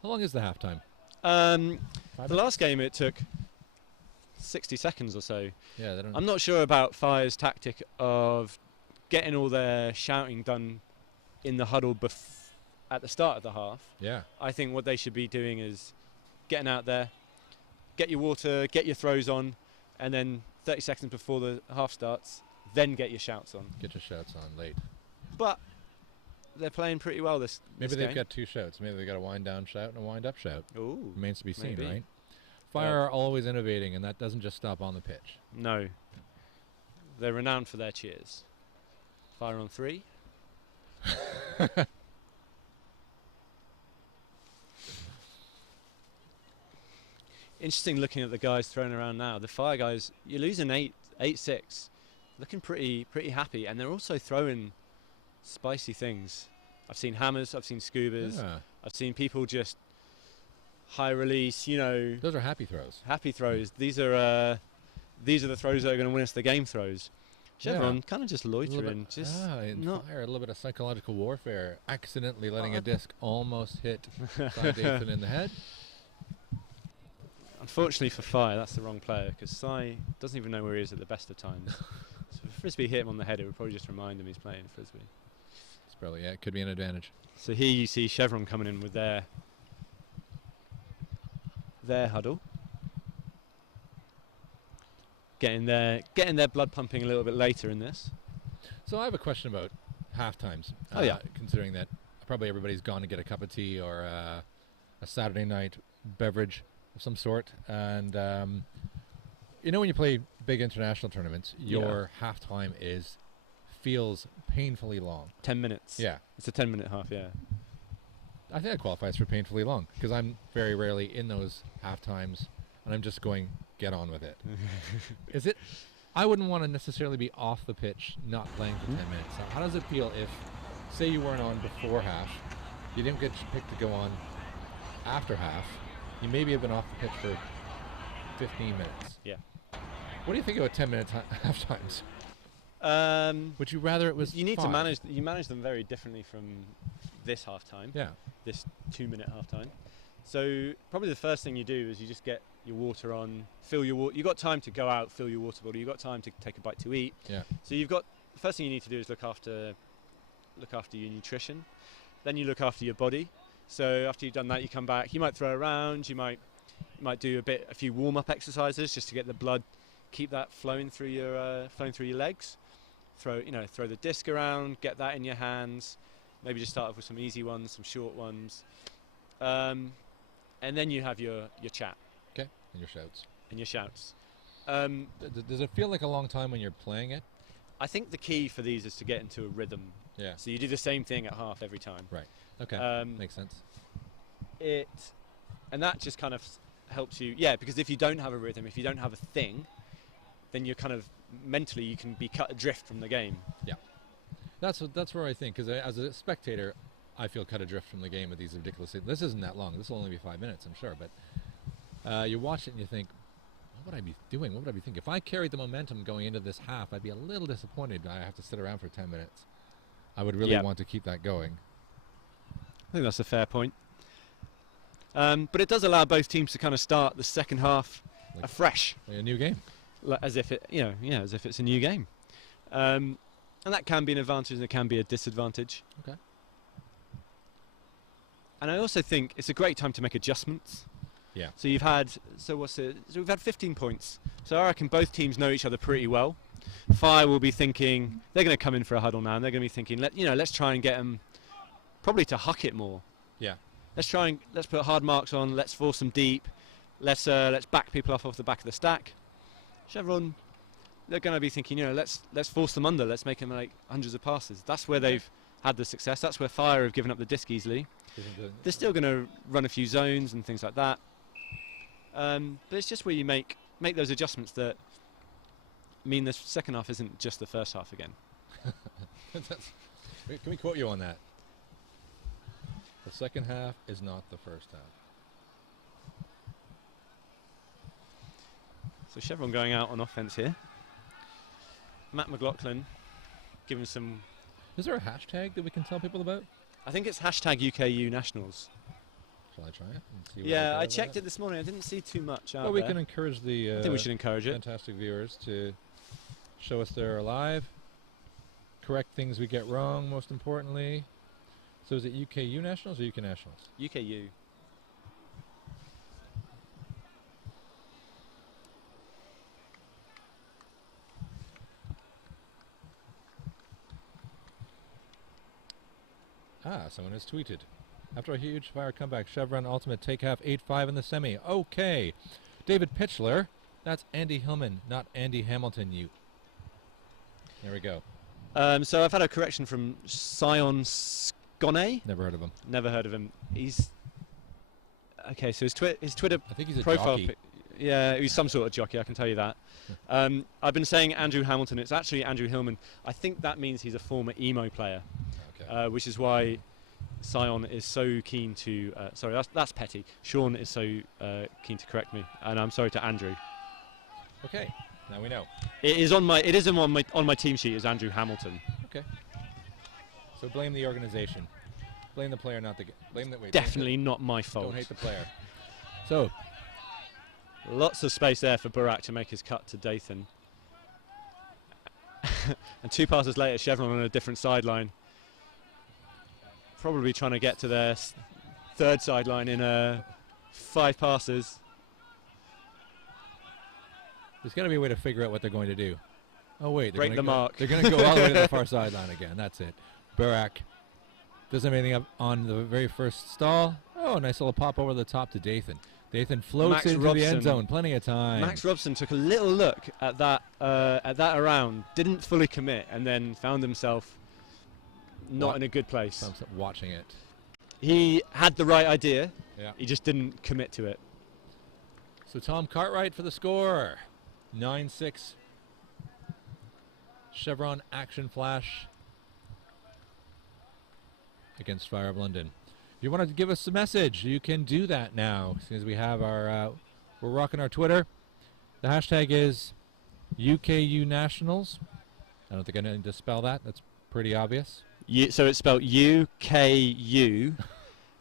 How long is the halftime? The last game it took 60 seconds or so. Yeah, they don't. I'm not sure about Fire's tactic of getting all their shouting done in the huddle at the start of the half. Yeah. I think what they should be doing is getting out there, get your water, get your throws on, and then 30 seconds before the half starts, then get your shouts on. Get your shouts on late. But they're playing pretty well this Maybe they've game. got two shouts. Maybe they've got a wind down shout and a wind up shout. Ooh, Remains to be seen, maybe. right? Fire are always innovating, and that doesn't just stop on the pitch. No. They're renowned for their cheers. Fire on 3. Interesting looking at the guys thrown around now. The Fire guys, you're losing 8-6. Looking pretty happy, and they're also throwing spicy things. I've seen hammers, I've seen scubas, Yeah. I've seen people just high release, you know, Those are happy throws. happy throws. These are the throws that are going to win us the game throws. Chevron Yeah. kind of just A little loitering, bit- just in not. Fire, a little bit of psychological warfare. Accidentally letting Oh, a disc almost hit Cy Dathan in the head. Unfortunately for Fire, that's the wrong player because Cy doesn't even know where he is at the best of times. So if Frisbee hit him on the head, it would probably just remind him he's playing Frisbee. It's probably, yeah, it could be an advantage. So here you see Chevron coming in with their huddle, getting their blood pumping a little bit later in this. So I have a question about half times. Oh, yeah. Considering that probably everybody's gone to get a cup of tea or a Saturday night beverage of some sort, and you know when you play big international tournaments, your halftime feels painfully long. 10 minutes. Yeah, It's a 10-minute half, yeah. I think that qualifies for painfully long because I'm very rarely in those half times, and I'm just going get on with it. Is it? I wouldn't want to necessarily be off the pitch, not playing for 10 minutes. So how does it feel if, say, you weren't on before half, you didn't get picked to go on after half, you maybe have been off the pitch for 15 minutes. Yeah. What do you think about 10-minute half times? Would you rather it was You need to 5? manage them very differently from this half time. Yeah. This 2-minute half time. So probably the first thing you do is you just get your water on, fill your water. You've got time to go out, fill your water bottle. You've got time to take a bite to eat. Yeah. So the first thing you need to do is look after your nutrition. Then you look after your body. So after you've done that, you come back. You might throw around. You might do a few warm-up exercises just to get the blood, keep that flowing through your legs. Throw the disc around, get that in your hands. Maybe just start off with some easy ones, some short ones. And then you have your chat. Okay, and your shouts. Does it feel like a long time when you're playing it? I think the key for these is to get into a rhythm. Yeah. So you do the same thing at half every time. Right. Okay. Makes sense. And that just kind of helps you. Yeah, because if you don't have a rhythm, if you don't have a thing, then you're kind of mentally you can be cut adrift from the game. Yeah. That's where I think, because as a spectator, I feel cut adrift from the game with these ridiculous things. This isn't that long. This will only be 5 minutes, I'm sure. But you watch it and you think, what would I be doing? What would I be thinking? If I carried the momentum going into this half, I'd be a little disappointed. I have to sit around for 10 minutes. I would really want to keep that going. I think that's a fair point. But it does allow both teams to kind of start the second half afresh, like a new game, as if it's a new game. And that can be an advantage and it can be a disadvantage. Okay. And I also think it's a great time to make adjustments. Yeah. So we've had 15 points. So I reckon both teams know each other pretty well. Fire will be thinking they're going to come in for a huddle now, and they're going to be thinking, let's try and get them probably to huck it more. Yeah. Let's put hard marks on. Let's force them deep. Let's back people off the back of the stack. Chevron, they're going to be thinking, let's force them under. Let's make them make hundreds of passes. That's where they've had the success. That's where Fire have given up the disc easily. They're still going to run a few zones and things like that. But it's just where you make those adjustments that mean the second half isn't just the first half again. Can we quote you on that? The second half is not the first half. So Chevron going out on offense here. Matt McLaughlin giving some... Is there a hashtag that we can tell people about? I think it's #UKU Nationals. Shall I try it? And see Yeah, I checked it this morning. I didn't see too much out Well, there. we can encourage the I think we should encourage it. fantastic viewers to show us they're alive, correct things we get wrong, most importantly. So is it UKU Nationals or UK Nationals? UKU. Someone has tweeted. After a huge Fire comeback, Chevron ultimate take half 8-5 in the semi. Okay. David Pitchler. That's Andy Hillman, not Andy Hamilton. There we go. So I've had a correction from Sion Scone. Never heard of him. Never heard of him. He's... Okay, so his Twitter I think he's a profile... jockey. Yeah, he's some sort of jockey, I can tell you that. I've been saying Andrew Hamilton. It's actually Andrew Hillman. I think that means he's a former emo player. Okay. Which is why Sion is so keen to... sorry, that's petty. Sean is so keen to correct me. And I'm sorry to Andrew. Okay, now we know. It is on my team sheet as Andrew Hamilton. Okay. So blame the organization. Blame the player, not the... Blame the... Wait, Definitely not my fault. Don't hate the player. So... Lots of space there for Burak to make his cut to Dathan. And 2 passes later, Chevron on a different sideline. Probably trying to get to their third sideline in 5 passes. There's got to be a way to figure out what they're going to do. Oh, wait. Break the mark. They're going to go all the way to the far sideline again. That's it. Burak doesn't have anything up on the very first stall. Oh, nice little pop over the top to Dathan. Dathan floats Max into Robson. the end zone. Plenty of time. Max Robson took a little look at that around, didn't fully commit, and then found himself not in a good place. I'm watching it. He had the right idea. Yeah. He just didn't commit to it. So Tom Cartwright for the score. 9-6. Chevron action flash against Fire of London. If you want to give us a message, you can do that now. As soon as we have our, we're rocking our Twitter. The hashtag is UKU Nationals. I don't think I need to spell that. That's pretty obvious. So it's spelled UKU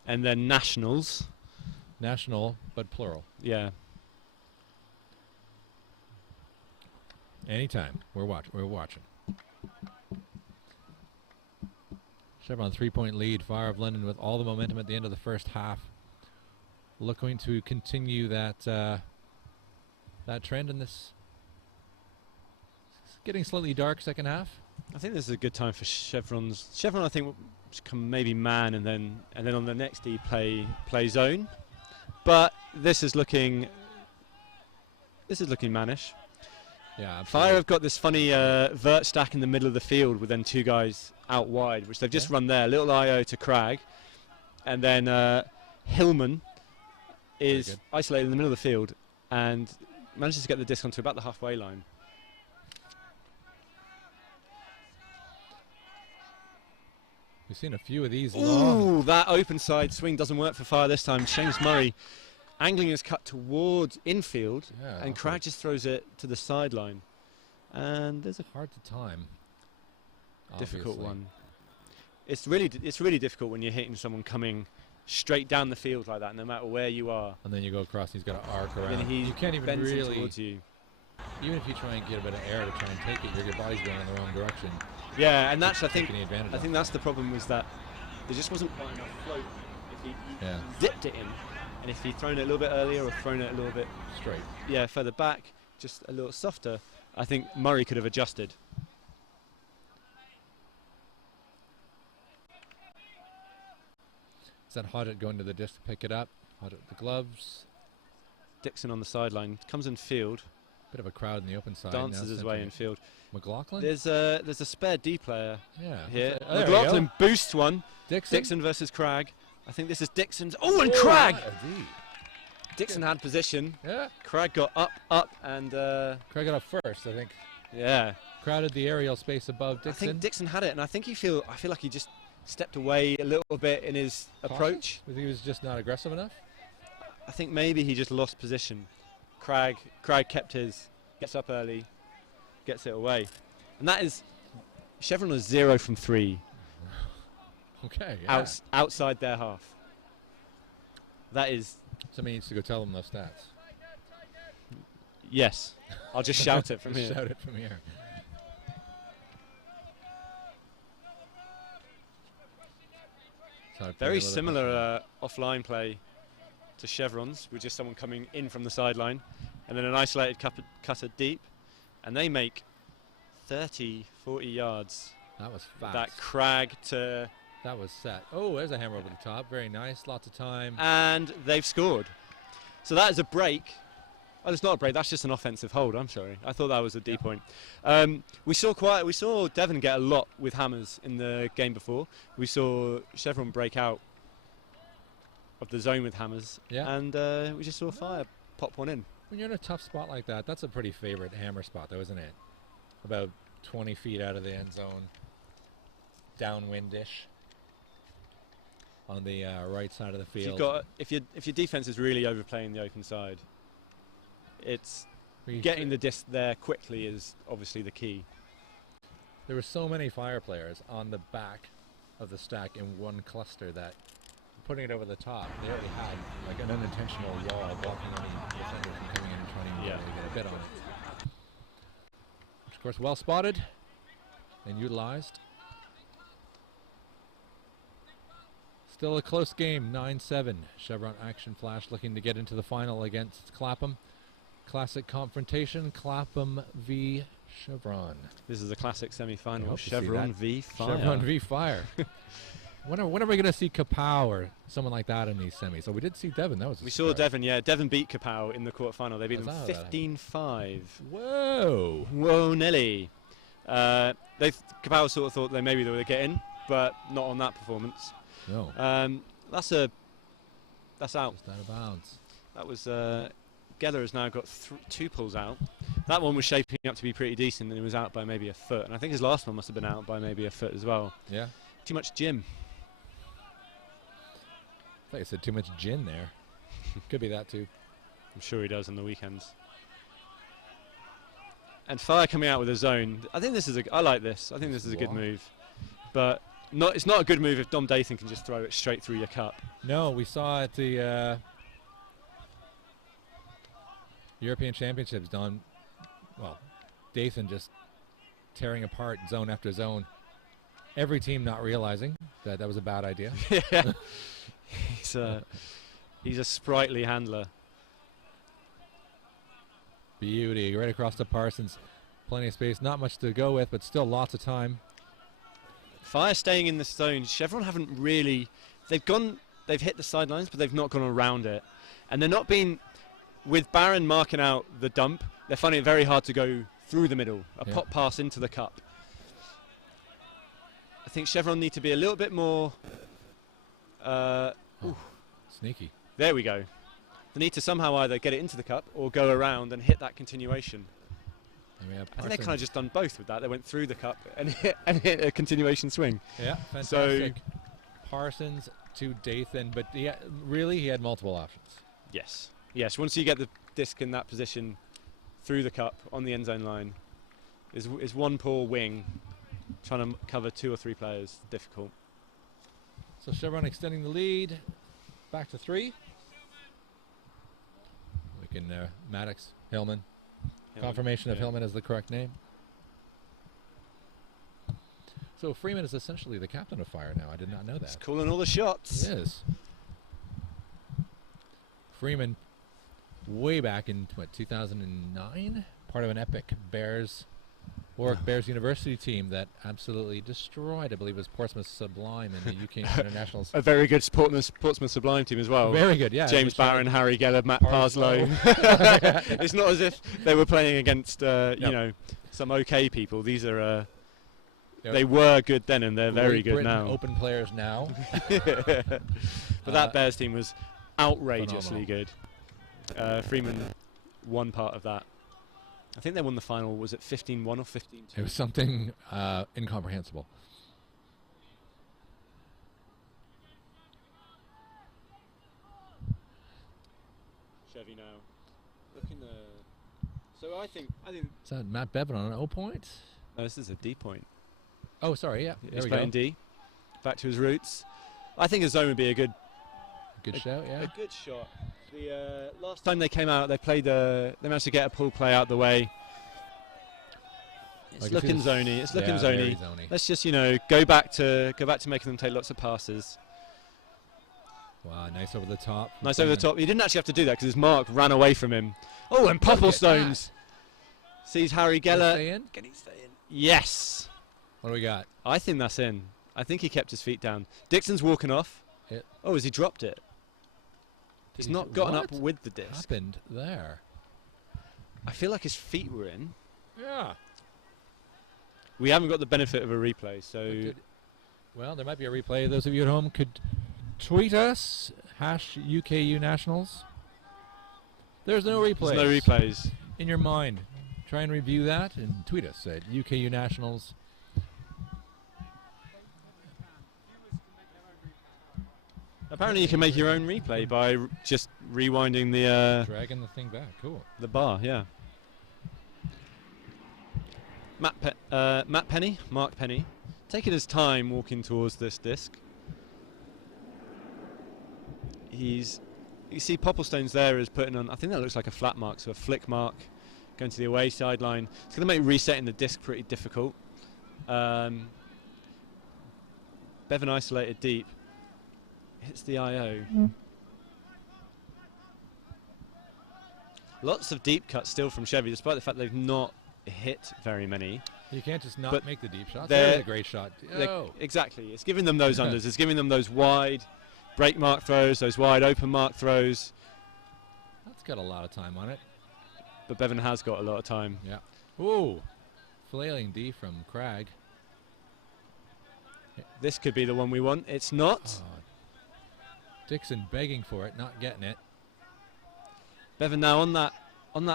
and then Nationals. National, but plural. Yeah. Anytime. We're watching. Chevron 3-point lead. Fire of London with all the momentum at the end of the first half. Looking to continue that that trend in this getting slightly dark second half. I think this is a good time for Chevron's. Chevron, I think, can maybe man and then on the next D play zone. But this is looking mannish. Yeah, absolutely. Fire have got this funny vert stack in the middle of the field with then two guys out wide, which they've just run there. Little IO to Cragg, and then Hillman is isolated in the middle of the field and manages to get the disc onto about the halfway line. We've seen a few of these. Ooh, that open side swing doesn't work for Fire this time. Seamus Murray angling his cut towards infield, and Cragg just throws it to the sideline. And there's a hard to time. Difficult one. It's really difficult when you're hitting someone coming straight down the field like that, no matter where you are. And then you go across, and he's got to arc around. And you can't even really. Towards you. Even if you try and get a bit of air to try and take it, your body's going in the wrong direction. Yeah, and that's I think that's the problem, was that there just wasn't quite enough float. If he zipped it in, and if he'd thrown it a little bit earlier or thrown it a little bit straight, further back, just a little softer, I think Murray could have adjusted. Is that Hodgett going to the disc to pick it up? Hodgett the gloves. Dixon on the sideline comes in field. Bit of a crowd in the open side. Dances his way in field. McLaughlin? There's a spare D player here. Oh, McLaughlin boosts one. Dixon versus Cragg. I think this is Dixon's. Oh, and Cragg! Indeed. Dixon had position. Yeah. Cragg got up, and Cragg got up first, I think. Yeah. Crowded the aerial space above Dixon. I think Dixon had it, and I feel like he just stepped away a little bit in his approach. I think he was just not aggressive enough. I think maybe he just lost position. Cragg kept his, gets up early, gets it away. And that is, Chevron was 0 from 3. Okay, outside their half. That is... Somebody needs to go tell them those stats. Yes. I'll just shout it from here. Shout it from here. Very similar offline play to Chevron's, with just someone coming in from the sideline, and then an isolated cutter deep, and they make 30, 40 yards. That was fast. That Cragg to... That was set. Oh, there's a hammer over the top. Very nice. Lots of time. And they've scored. So that is a break. Oh, it's not a break. That's just an offensive hold. I'm sorry. I thought that was a D point. We saw Devon get a lot with hammers in the game before. We saw Chevron break out of the zone with hammers. Yeah. And we just saw Fire pop one in. When you're in a tough spot like that, that's a pretty favorite hammer spot, though, isn't it? About 20 feet out of the end zone, downwind-ish, on the right side of the field. If your defense is really overplaying the open side, it's getting the disc there quickly is obviously the key. There were so many Fire players on the back of the stack in one cluster that putting it over the top, they already had like an unintentional wall blocking any defender from coming in and trying to get a bit on it. Which, of course, well spotted and utilized. Still a close game, 9-7. Chevron Action Flash looking to get into the final against Clapham. Classic confrontation, Clapham v Chevron. This is a classic semi-final, Chevron v Fire. Chevron v Fire. When are we going to see Kapow or someone like that in these semis? So we did see Devon. That was we saw Devon, yeah. Devon beat Kapow in the quarterfinal. They beat them 15-5. Whoa. Whoa, Nelly. Kapow sort of thought maybe they would get in, but not on that performance. No. That's out. Just out of bounds. That was... Geller has now got 2 pulls out. That one was shaping up to be pretty decent, and it was out by maybe a foot. And I think his last one must have been out by maybe a foot as well. Yeah. Too much gym. I thought you said too much gin there. Could be that too. I'm sure he does on the weekends. And Fire coming out with a zone. I think this is I like this. I think this is a good move. But it's not a good move if Dom Dathan can just throw it straight through your cup. No, we saw at the European Championships, Dathan just tearing apart zone after zone. Every team not realizing that that was a bad idea. Yeah. He's a sprightly handler. Beauty, right across to Parsons. Plenty of space, not much to go with, but still lots of time. Fire staying in the zone. Chevron haven't really. They've hit the sidelines, but they've not gone around it. And they're not being. With Barron marking out the dump, they're finding it very hard to go through the middle. A pop pass into the cup. I think Chevron need to be a little bit more. Sneaky. There we go. They need to somehow either get it into the cup or go around and hit that continuation. And we have I think they kind of just done both with that. They went through the cup and hit a continuation swing. Yeah, fantastic. So Parsons to Dathan, but he had multiple options. Yes. Yes, once you get the disc in that position through the cup on the end zone line, is one poor wing trying to cover 2 or 3 players difficult. So Chevron extending the lead, back to 3. We can Maddox, Hillman. Confirmation of Hillman is the correct name. So Freeman is essentially the captain of Fire now. I did not know that. He's calling all the shots. He is. Freeman, way back in 2009, part of an epic Warwick Bears University team that absolutely destroyed, I believe it was Portsmouth Sublime in the UK Internationals. A very good Portsmouth Sublime team as well. Very good, yeah. James Barron, Harry Geller, Matt Parslow. It's not as if they were playing against, some okay people. These are, they were good then and they're very good now. Open players now. But that Bears team was outrageously good. Freeman won part of that. I think they won the final, was it 15-1 or 15-2? It was something incomprehensible. Chevy now. Looking so I think Is that Matt Bevan on an O point? No, this is a D point. Oh, sorry, yeah. He's playing D. Back to his roots. I think a zone would be a good shout, yeah. A good shot. The last time they came out, they managed to get a pull play out the way. It's looking zony. It's looking zony. Let's just go back to making them take lots of passes. Wow, nice over the top. Nice over the top. He didn't actually have to do that because his mark ran away from him. Oh, and Popplestones sees Harry Geller. Can he stay in? Yes. What do we got? I think that's in. I think he kept his feet down. Dixon's walking off. Oh, has he dropped it? He's not gotten up with the disc. What happened there? I feel like his feet were in. Yeah. We haven't got the benefit of a replay, so... Well, there might be a replay. Those of you at home could tweet us, #UKU Nationals. There's no replays. There's no replays. In your mind. Try and review that and tweet us at UKU Nationals. Apparently you can make your own replay by just rewinding the... dragging the thing back, cool. The bar, yeah. Mark Penny, taking his time walking towards this disc. You see Popplestones there is putting on, I think that looks like a flat mark, so a flick mark going to the away sideline. It's going to make resetting the disc pretty difficult. Bevan isolated deep. Hits the IO. Lots of deep cuts still from Chevy, despite the fact they've not hit very many. You can't just not make the deep shots. There's a great shot. Oh. Exactly. It's giving them those unders. It's giving them those wide break mark throws, those wide open mark throws. That's got a lot of time on it. But Bevan has got a lot of time. Yeah. Ooh. Flailing D from Cragg. This could be the one we want. It's not. Oh. Dixon begging for it, not getting it. Bevan now on that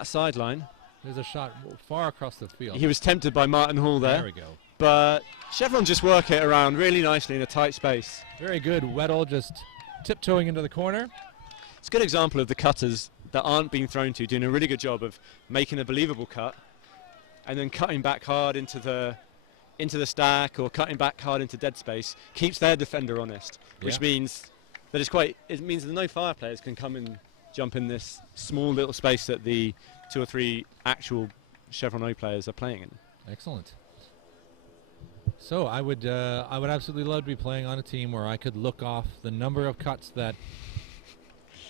sideline. There's a shot far across the field. He was tempted by Martin Hall there. There we go. But Chevron just work it around really nicely in a tight space. Very good. Weddle just tiptoeing into the corner. It's a good example of the cutters that aren't being thrown to, doing a really good job of making a believable cut and then cutting back hard into the stack or cutting back hard into dead space keeps their defender honest, which means that it means that no fire players can come and jump in this small little space that the 2 or 3 actual Chevron O players are playing in. Excellent. So I would absolutely love to be playing on a team where I could look off the number of cuts that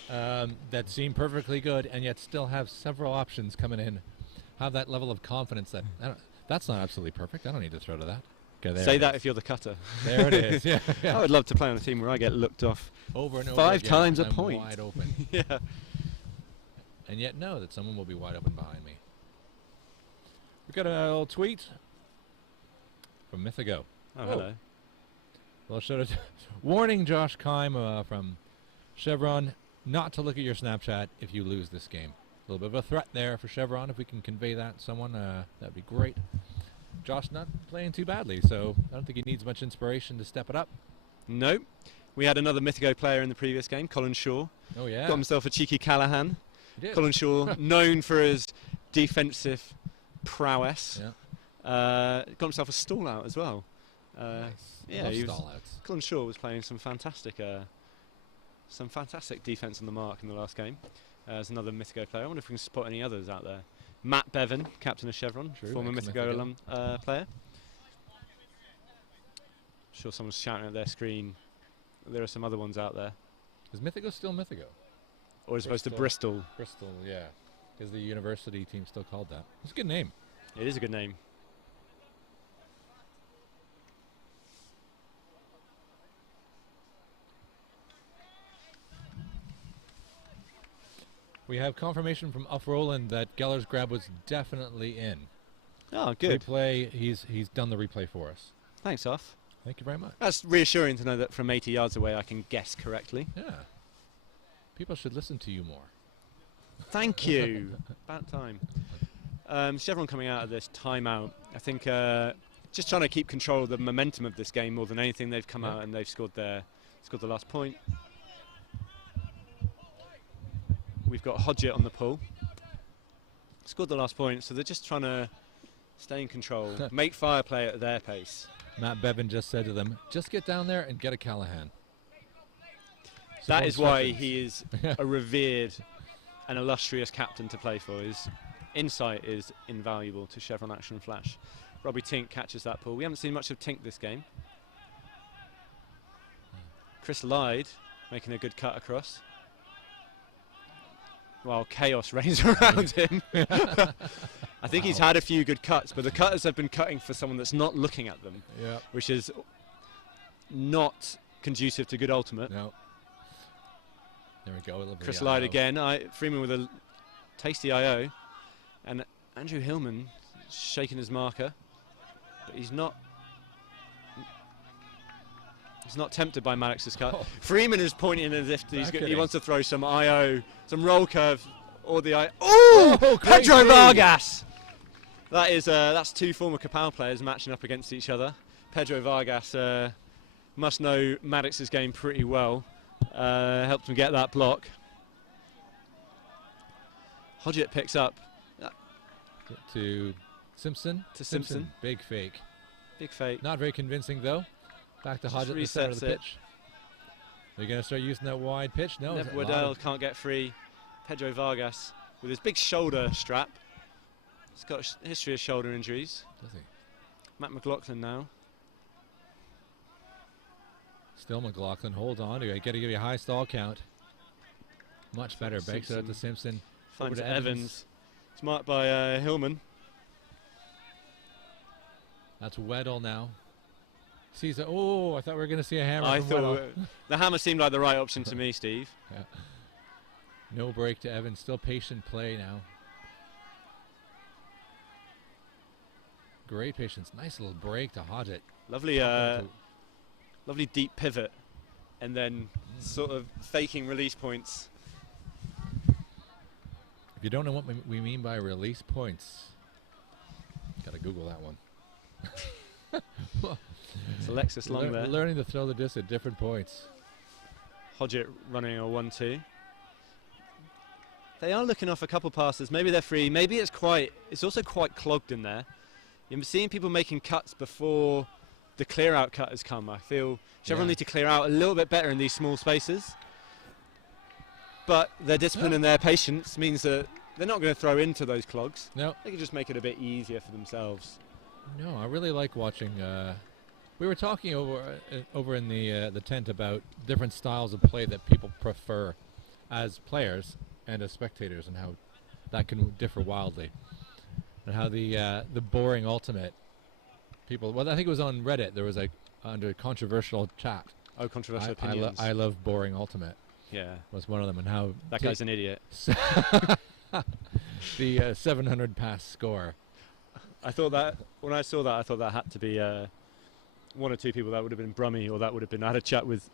that seem perfectly good and yet still have several options coming in. Have that level of confidence that that's not absolutely perfect. I don't need to throw to that. Okay, there Say that if you're the cutter. There it is. Yeah, yeah. I would love to play on a team where I get looked off Over and over 5 again, times a and I'm point. wide open. Yeah. And yet know that someone will be wide open behind me. We've got a little tweet from Mythigo. Oh, hello. Well, should have warning Josh Kime from Chevron not to look at your Snapchat if you lose this game. A little bit of a threat there for Chevron. If we can convey that to someone, that'd be great. Josh not playing too badly, so I don't think he needs much inspiration to step it up. No. We had another Mythigo player in the previous game, Colin Shaw. Oh, yeah. Got himself a cheeky Callahan. He did. Colin Shaw, known for his defensive prowess. Yeah. Got himself a stall out as well. Nice. Yeah, Love he was, stall outs. Colin Shaw was playing some fantastic defence on the mark in the last game. As another Mythigo player. I wonder if we can spot any others out there. Matt Bevan, captain of Chevron, True, former ex-Mythigo. Mythigo player. Sure, someone's shouting at their screen. There are some other ones out there. Is Mythigo still Mythigo? Or as opposed to Bristol. Bristol, yeah. Is the university team still called that? It's a good name. It is a good name. We have confirmation from Uff Roland that Geller's grab was definitely in. Oh, good. Replay, he's done the replay for us. Thanks, Off. Thank you very much. That's reassuring to know that from 80 yards away I can guess correctly. Yeah. People should listen to you more. Thank you. About time. Chevron coming out of this timeout. I think just trying to keep control of the momentum of this game more than anything. They've come out and they've scored the last point. We've got Hodgett on the pull. Scored the last point, so they're just trying to stay in control, make fire play at their pace. Matt Bevan just said to them, just get down there and get a Callahan. That is why he is a revered and illustrious captain to play for. His insight is invaluable to Chevron Action Flash. Robbie Tink catches that pull. We haven't seen much of Tink this game. Chris Lyde making a good cut across. While chaos reigns around him. I think he's had a few good cuts, but the cutters have been cutting for someone that's not looking at them, which is not conducive to good ultimate. No. There we go. Chris Lyde again. Freeman with a tasty IO. And Andrew Hillman shaking his marker. But he's not tempted by Maddox's cut. Oh. Freeman is pointing as if he wants to throw some IO, some roll curve, or the IO. Oh, Pedro Vargas! That's 2 former Capel players matching up against each other. Pedro Vargas must know Maddox's game pretty well. Helped him get that block. Hodgett picks up. To Simpson. Big fake. Big fake. Not very convincing though. Back to Hodgett in the center of the pitch. Are you going to start using that wide pitch? No. Nev Waddell can't get free. Pedro Vargas with his big shoulder strap. He's got a history of shoulder injuries. Does he? Matt McLaughlin now. Still McLaughlin. Hold on. You got to give you a high stall count. Much better. Bakes it out to Simpson. Finds Evans. It's marked by Hillman. That's Weddle now. Sees it. Oh, I thought we were going to see a hammer. I thought the hammer seemed like the right option to me, Steve. Yeah. No break to Evans. Still patient play now. Great patience. Nice little break to Hodgett. Lovely, lovely deep pivot, and then sort of faking release points. If you don't know what we mean by release points, gotta Google that one. It's Alexis Long there. Learning to throw the disc at different points. Hodgett running a 1-2. they are looking off a couple passes. Maybe they're free. Maybe it's also quite clogged in there. You're seeing people making cuts before the clear out cut has come. I feel Chevron need to clear out a little bit better in these small spaces. But their discipline and their patience means that they're not going to throw into those clogs. No. They can just make it a bit easier for themselves. No, I really like watching. We were talking over in the tent about different styles of play that people prefer as players and as spectators, and how that can differ wildly, and how the boring ultimate people. Well, I think it was on Reddit. There was under controversial chat. Oh, controversial opinions. I love boring ultimate. Yeah, was one of them, and how that guy's an idiot. The 700 pass score. I thought that when I saw that, I thought that had to be one or two people. That would have been Brummy, or that would have been. I had a chat with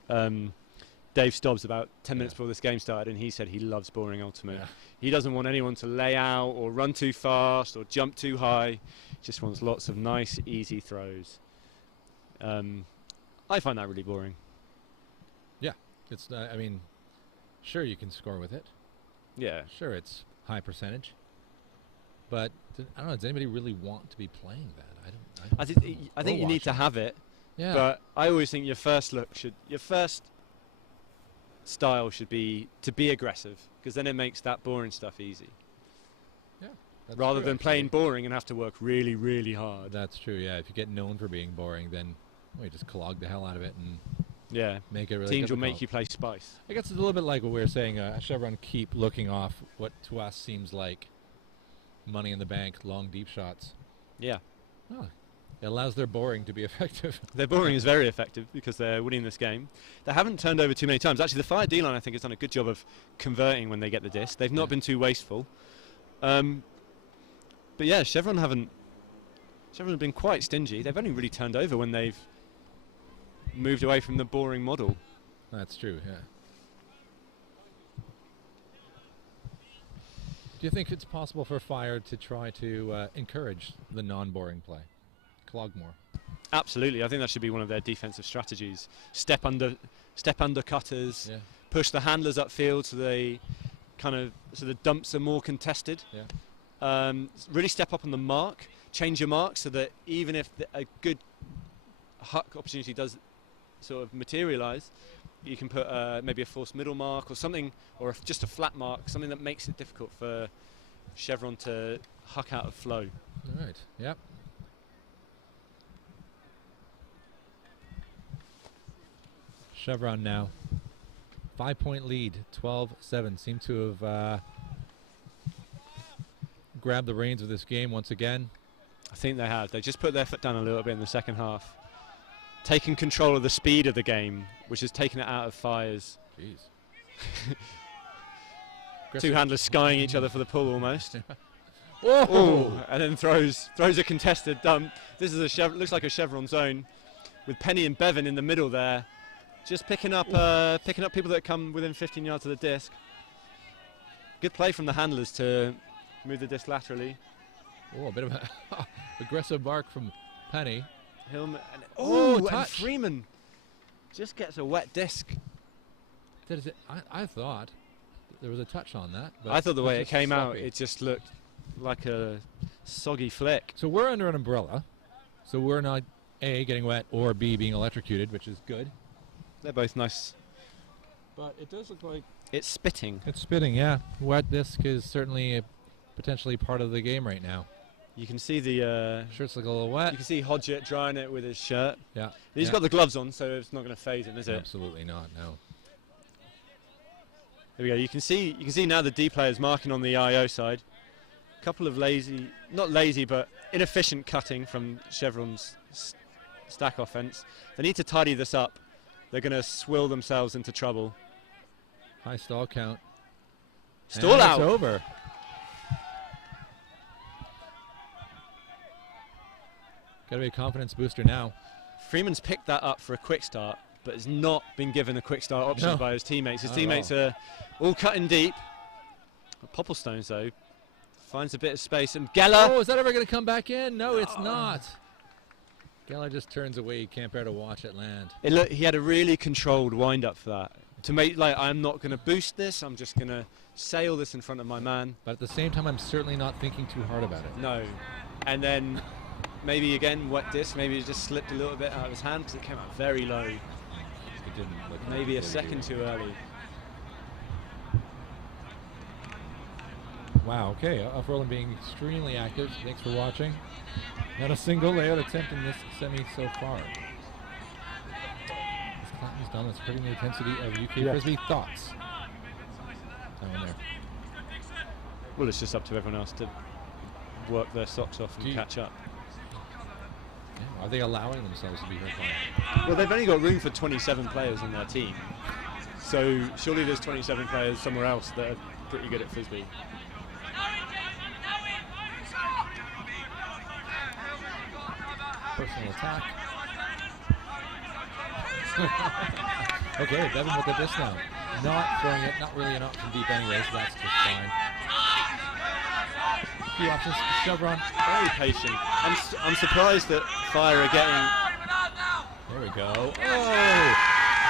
Dave Stobbs about 10 minutes before this game started, and he said he loves boring ultimate. Yeah. He doesn't want anyone to lay out or run too fast or jump too high. He just wants lots of nice, easy throws. I find that really boring. Yeah, it's. I mean, sure you can score with it. Yeah. Sure, it's high percentage. But I don't know. Does anybody really want to be playing that? I think you need to have it. Yeah. But I always think your first style should be to be aggressive, because then it makes that boring stuff easy. Yeah. Rather than playing boring and have to work really, really hard. That's true. Yeah. If you get known for being boring, then you just clog the hell out of it and make it really Teams will difficult. make you play spice. I guess it's a little bit like what we were saying. Chevron keep looking off what to us seems like money in the bank, long deep shots. Yeah. Oh, it allows their boring to be effective. Their boring is very effective because they're winning this game. They haven't turned over too many times. Actually, the Fire D-line, I think, has done a good job of converting when they get the disc. They've not been too wasteful. But yeah, Chevron have been quite stingy. They've only really turned over when they've moved away from the boring model. That's true, yeah. Do you think it's possible for Fire to try to encourage the non-boring play? Clog more? Absolutely. I think that should be one of their defensive strategies. Step under cutters, push the handlers upfield so the dumps are more contested. Yeah. Really step up on the mark, change your mark so that even if a good huck opportunity does sort of materialise, you can put maybe a forced middle mark or something, or just a flat mark, something that makes it difficult for Chevron to huck out of flow. All right, yep. Chevron now, 5-point lead, 12-7. Seem to have grabbed the reins of this game once again. I think they have. They just put their foot down a little bit in the second half. Taking control of the speed of the game, which has taken it out of Fire's. Jeez. Two handlers skying each other for the pull almost. Whoa! And then throws a contested dump. This is looks like a Chevron zone with Penny and Bevan in the middle there, just picking up people that come within 15 yards of the disc. Good play from the handlers to move the disc laterally. Oh, a bit of an aggressive mark from Penny. Hillman touch. and Freeman just gets a wet disc. I thought there was a touch on that. But I thought the way it just came out, sloppy. it just looked like a soggy flick. So we're under an umbrella. So we're not A, getting wet, or B, being electrocuted, which is good. They're both nice. But it does look like it's spitting. It's spitting, yeah. Wet disc is certainly potentially part of the game right now. You can see the shirt's like a little wet. You can see Hodgett drying it with his shirt. Yeah. He's got the gloves on, so it's not going to phase him, is it? Absolutely not. No. There we go. You can see now the D players marking on the IO side. A couple of not lazy, but inefficient cutting from Chevron's stack offense. They need to tidy this up. They're going to swill themselves into trouble. High stall count. Stall out. It's over. Got to be a confidence booster now. Freeman's picked that up for a quick start, but has not been given a quick start option by his teammates. His teammates are all cutting deep. Popplestones, though, finds a bit of space. And Geller. Oh, is that ever going to come back in? No, it's not. Geller just turns away. He can't bear to watch it land. He had a really controlled wind-up for that. to make, like, I'm not going to boost this, I'm just going to sail this in front of my man. But at the same time, I'm certainly not thinking too hard about it. No. And then maybe again, wet disc, maybe it just slipped a little bit out of his hand because it came out very low. It didn't look Maybe a really second good. too early. Wow, okay, Off Roland being extremely active. Thanks for watching. Not a single layout attempt in this semi so far. Clanton's dominance hurting the intensity of UK Yeah. Frisbee. Thoughts? That one there. Well, it's just up to everyone else to work their socks off and catch up. Yeah, are they allowing themselves to be hurt by it? Well, they've only got room for 27 players in their team. So surely there's 27 players somewhere else that are pretty good at Frisbee. Personal attack. Okay, Bevan with the disc now. Not throwing it, not really an option deep anyway, so that's just fine. Few options, Chevron. Very patient. I'm surprised that Fire are getting... There we go. Oh!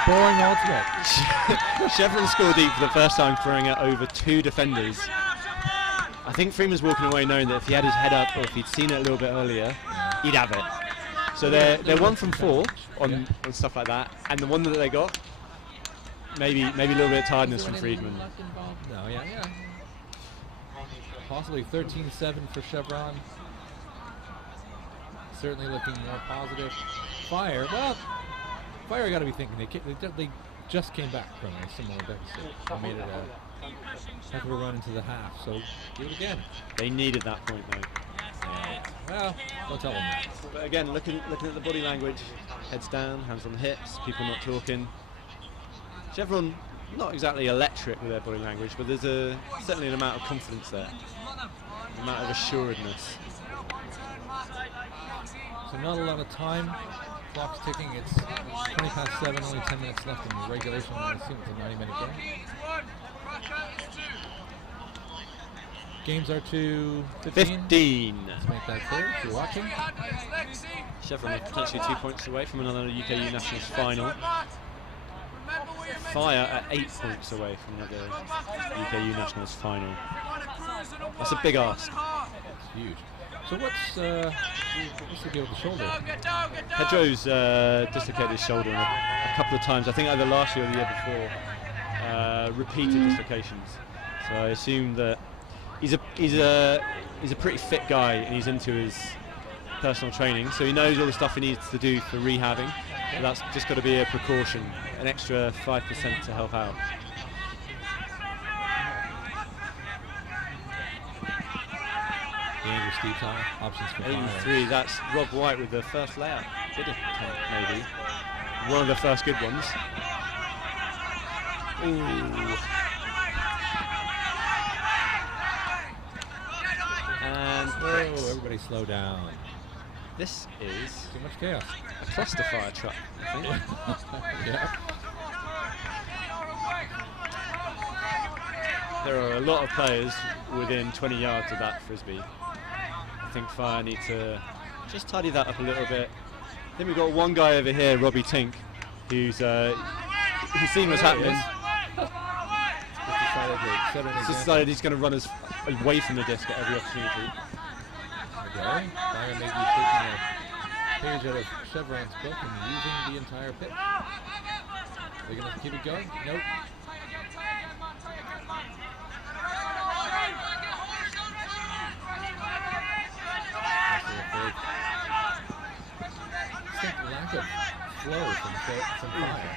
Boring ultimate. Chevron scored deep for the first time, throwing it over 2 defenders. I think Freeman's walking away knowing that if he had his head up or if he'd seen it a little bit earlier, he'd have it. So they're 1 from 4 on stuff like that, and the one that they got, maybe a little bit of tiredness from Friedman. No, yeah. Possibly 13-7 for Chevron. Certainly looking more positive. Fire, well, Fire got to be thinking they just came back from a similar deficit. They made it a heck of a run into the half, so do it again. They needed that point though. Well, don't tell them that. But again, looking at the body language, heads down, hands on the hips, people not talking. Chevron, not exactly electric with their body language, but there's certainly an amount of confidence there, an amount of assuredness. So not a lot of time. Clock's ticking. It's 20 past 7. Only 10 minutes left in regulation. I assume it's a 90-minute game. Games are to 15. Let's make that clear if you're watching. Chevron are potentially 2 points away from another UKU Nationals final. Fire at 8 points away from another UKU Nationals final. That's a big ask. That's huge. So what's the deal with the shoulder? Pedro's dislocated his shoulder a couple of times. I think either last year or the year before. Repeated dislocations. So I assume that he's a pretty fit guy and he's into his personal training. So he knows all the stuff he needs to do for rehabbing. But that's just got to be a precaution, an extra 5% to help out. Dangerous detail, options for 83, that's Rob White with the first layout. Bit of attempt, maybe. One of the first good ones. Ooh. And everybody slow down. this is Too much chaos. a cluster fire truck, I think. Yeah. There are a lot of players within 20 yards of that Frisbee. I think Fire need to just tidy that up a little bit. I think we've got one guy over here, Robbie Tink, who's seen what's happening. He's decided he's going to run away from the disc at every opportunity. Okay. Fire may be taking a page out of Chevron's book and using the entire pitch. Are they going to keep it going? Nope. Lack of flow from Fire.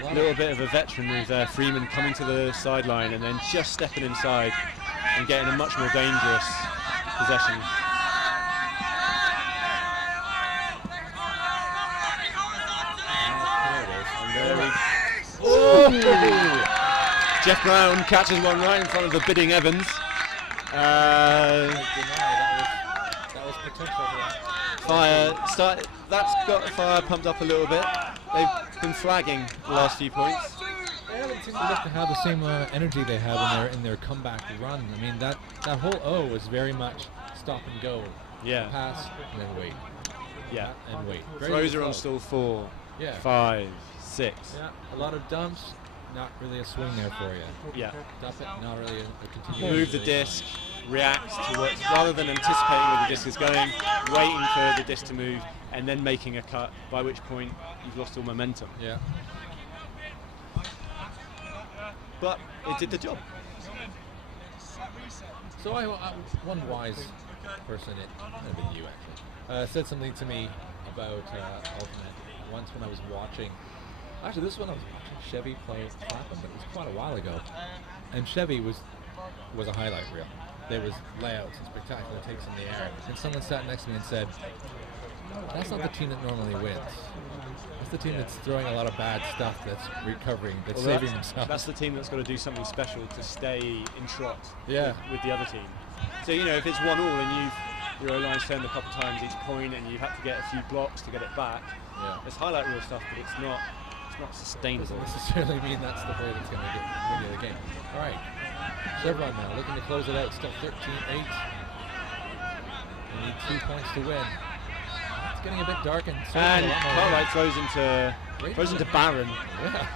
A little bit of a veteran move there. Freeman coming to the sideline and then just stepping inside and getting a much more dangerous possession. Jeff Brown catches one right in front of the bidding Evans. That was potential for that. Fire that's got Fire pumped up a little bit. They've been flagging the last few points. They haven't seemed to look to have the same energy they had in their comeback run. I mean, that whole O was very much stop and go. Yeah. Pass and then wait. Yeah. And wait. Throws are on stall 4, 5, 6. Yeah, a lot of dumps, not really a swing there for you. Yeah. Dump it, not really a continuation. Move the disc, react to what, rather than anticipating where the disc is going, waiting for the disc to move, and then making a cut, by which point you've lost all momentum. Yeah. But it did the job. So one wise person, it might have been you actually, said something to me about alternate once when I was watching. Actually, this one I was watching Chevy play Clapham, but it was quite a while ago. And Chevy was a highlight reel. There was layouts and spectacular takes in the air. And someone sat next to me and said, "That's not the team that normally wins. That's the team that's throwing a lot of bad stuff, that's recovering, that's saving themselves." That's the team that's got to do something special to stay in trot with the other team. So, you know, if it's 1-1 and your O-line's turned a couple times each point and you've had to get a few blocks to get it back, it's highlight reel stuff, but it's not sustainable. Doesn't necessarily mean that's the play that's going to win you the game. All right, Chevron now looking to close it out. Still 13-8. They need 2 points to win. It's getting a bit dark and Cartwright throws into Barron. Yeah.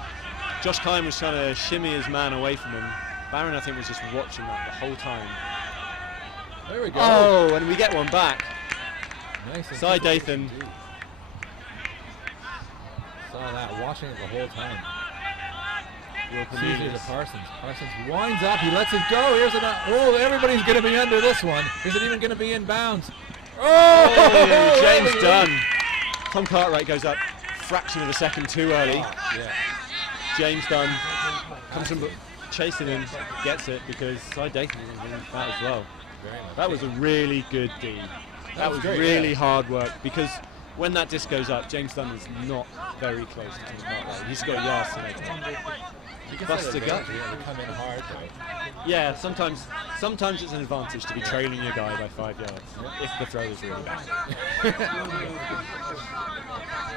Josh Kine was trying to shimmy his man away from him. Barron, I think, was just watching that the whole time. There we go. Oh, and we get one back. Nice. Cy Dathan. Saw that, watching it the whole time. Sees it to Parsons. Parsons winds up, he lets it go. Here's another. Oh, everybody's going to be under this one. Is it even going to be in bounds? Oh, James Dunn. Tom Cartwright goes up, fraction of a second too early. Yeah. James Dunn comes from chasing him, gets it because Cy Dathan was in that as well. That was a really good D. That was great, really hard work because when that disc goes up, James Dunn is not very close to Tom Cartwright. He's got yards to make it. Busts a gut. Come in hard, though. Yeah, sometimes it's an advantage to be trailing your guy by 5 yards if the throw is really bad.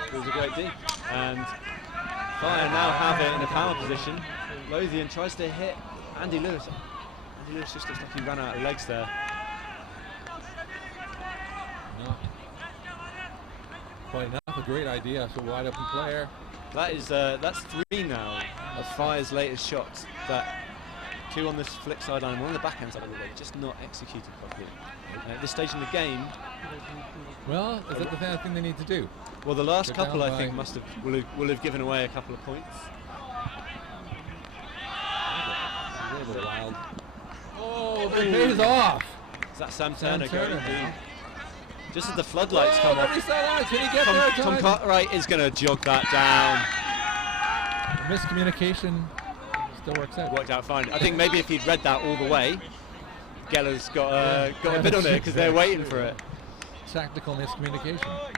It was a great D. And Fire now have it in a power position. Lothian tries to hit Andy Lewis. Andy Lewis just looks like he ran out of legs there. No. Quite enough, a great idea. So wide open player. That is that's 3 now of Fire's latest shots. That 2 on this flick sideline, 1 on the backhand side of the leg, just not executed properly. And at this stage in the game, well, is that the thing they need to do? well, the last Go couple down I think will have given away a couple of points. A little wild. Oh, it pays off. Is that Sam Sam Turner Turner going now. just as the floodlights come off? Can he get there? Tom Cartwright is going to jog that down. Miscommunication still works out. Worked out fine. I think maybe if he'd read that all the way, Geller's got a bit on it because they're waiting for it. Tactical miscommunication.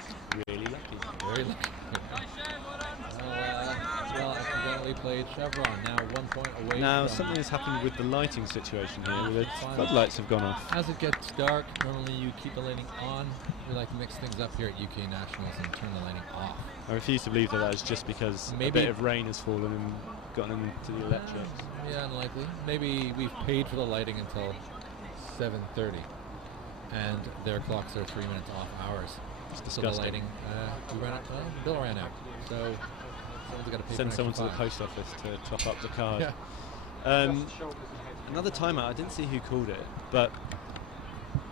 Really lucky. Very lucky. Well, accidentally played Chevron. Now 1 point away. Now from something has happened with the lighting situation here. Where the floodlights have gone off. As it gets dark, normally you keep the lighting on. We like to mix things up here at UK Nationals and turn the lighting off. I refuse to believe that is just because a bit of rain has fallen and gotten into the electrics. Yeah, unlikely. Maybe we've paid for the lighting until 7:30, and their clocks are 3 minutes off ours. It's So the disgusting. lighting, we ran out. Well, the bill ran out. So someone's got to pay. Send for someone to the extra post office to top up the card. Yeah. Another timeout. I didn't see who called it, but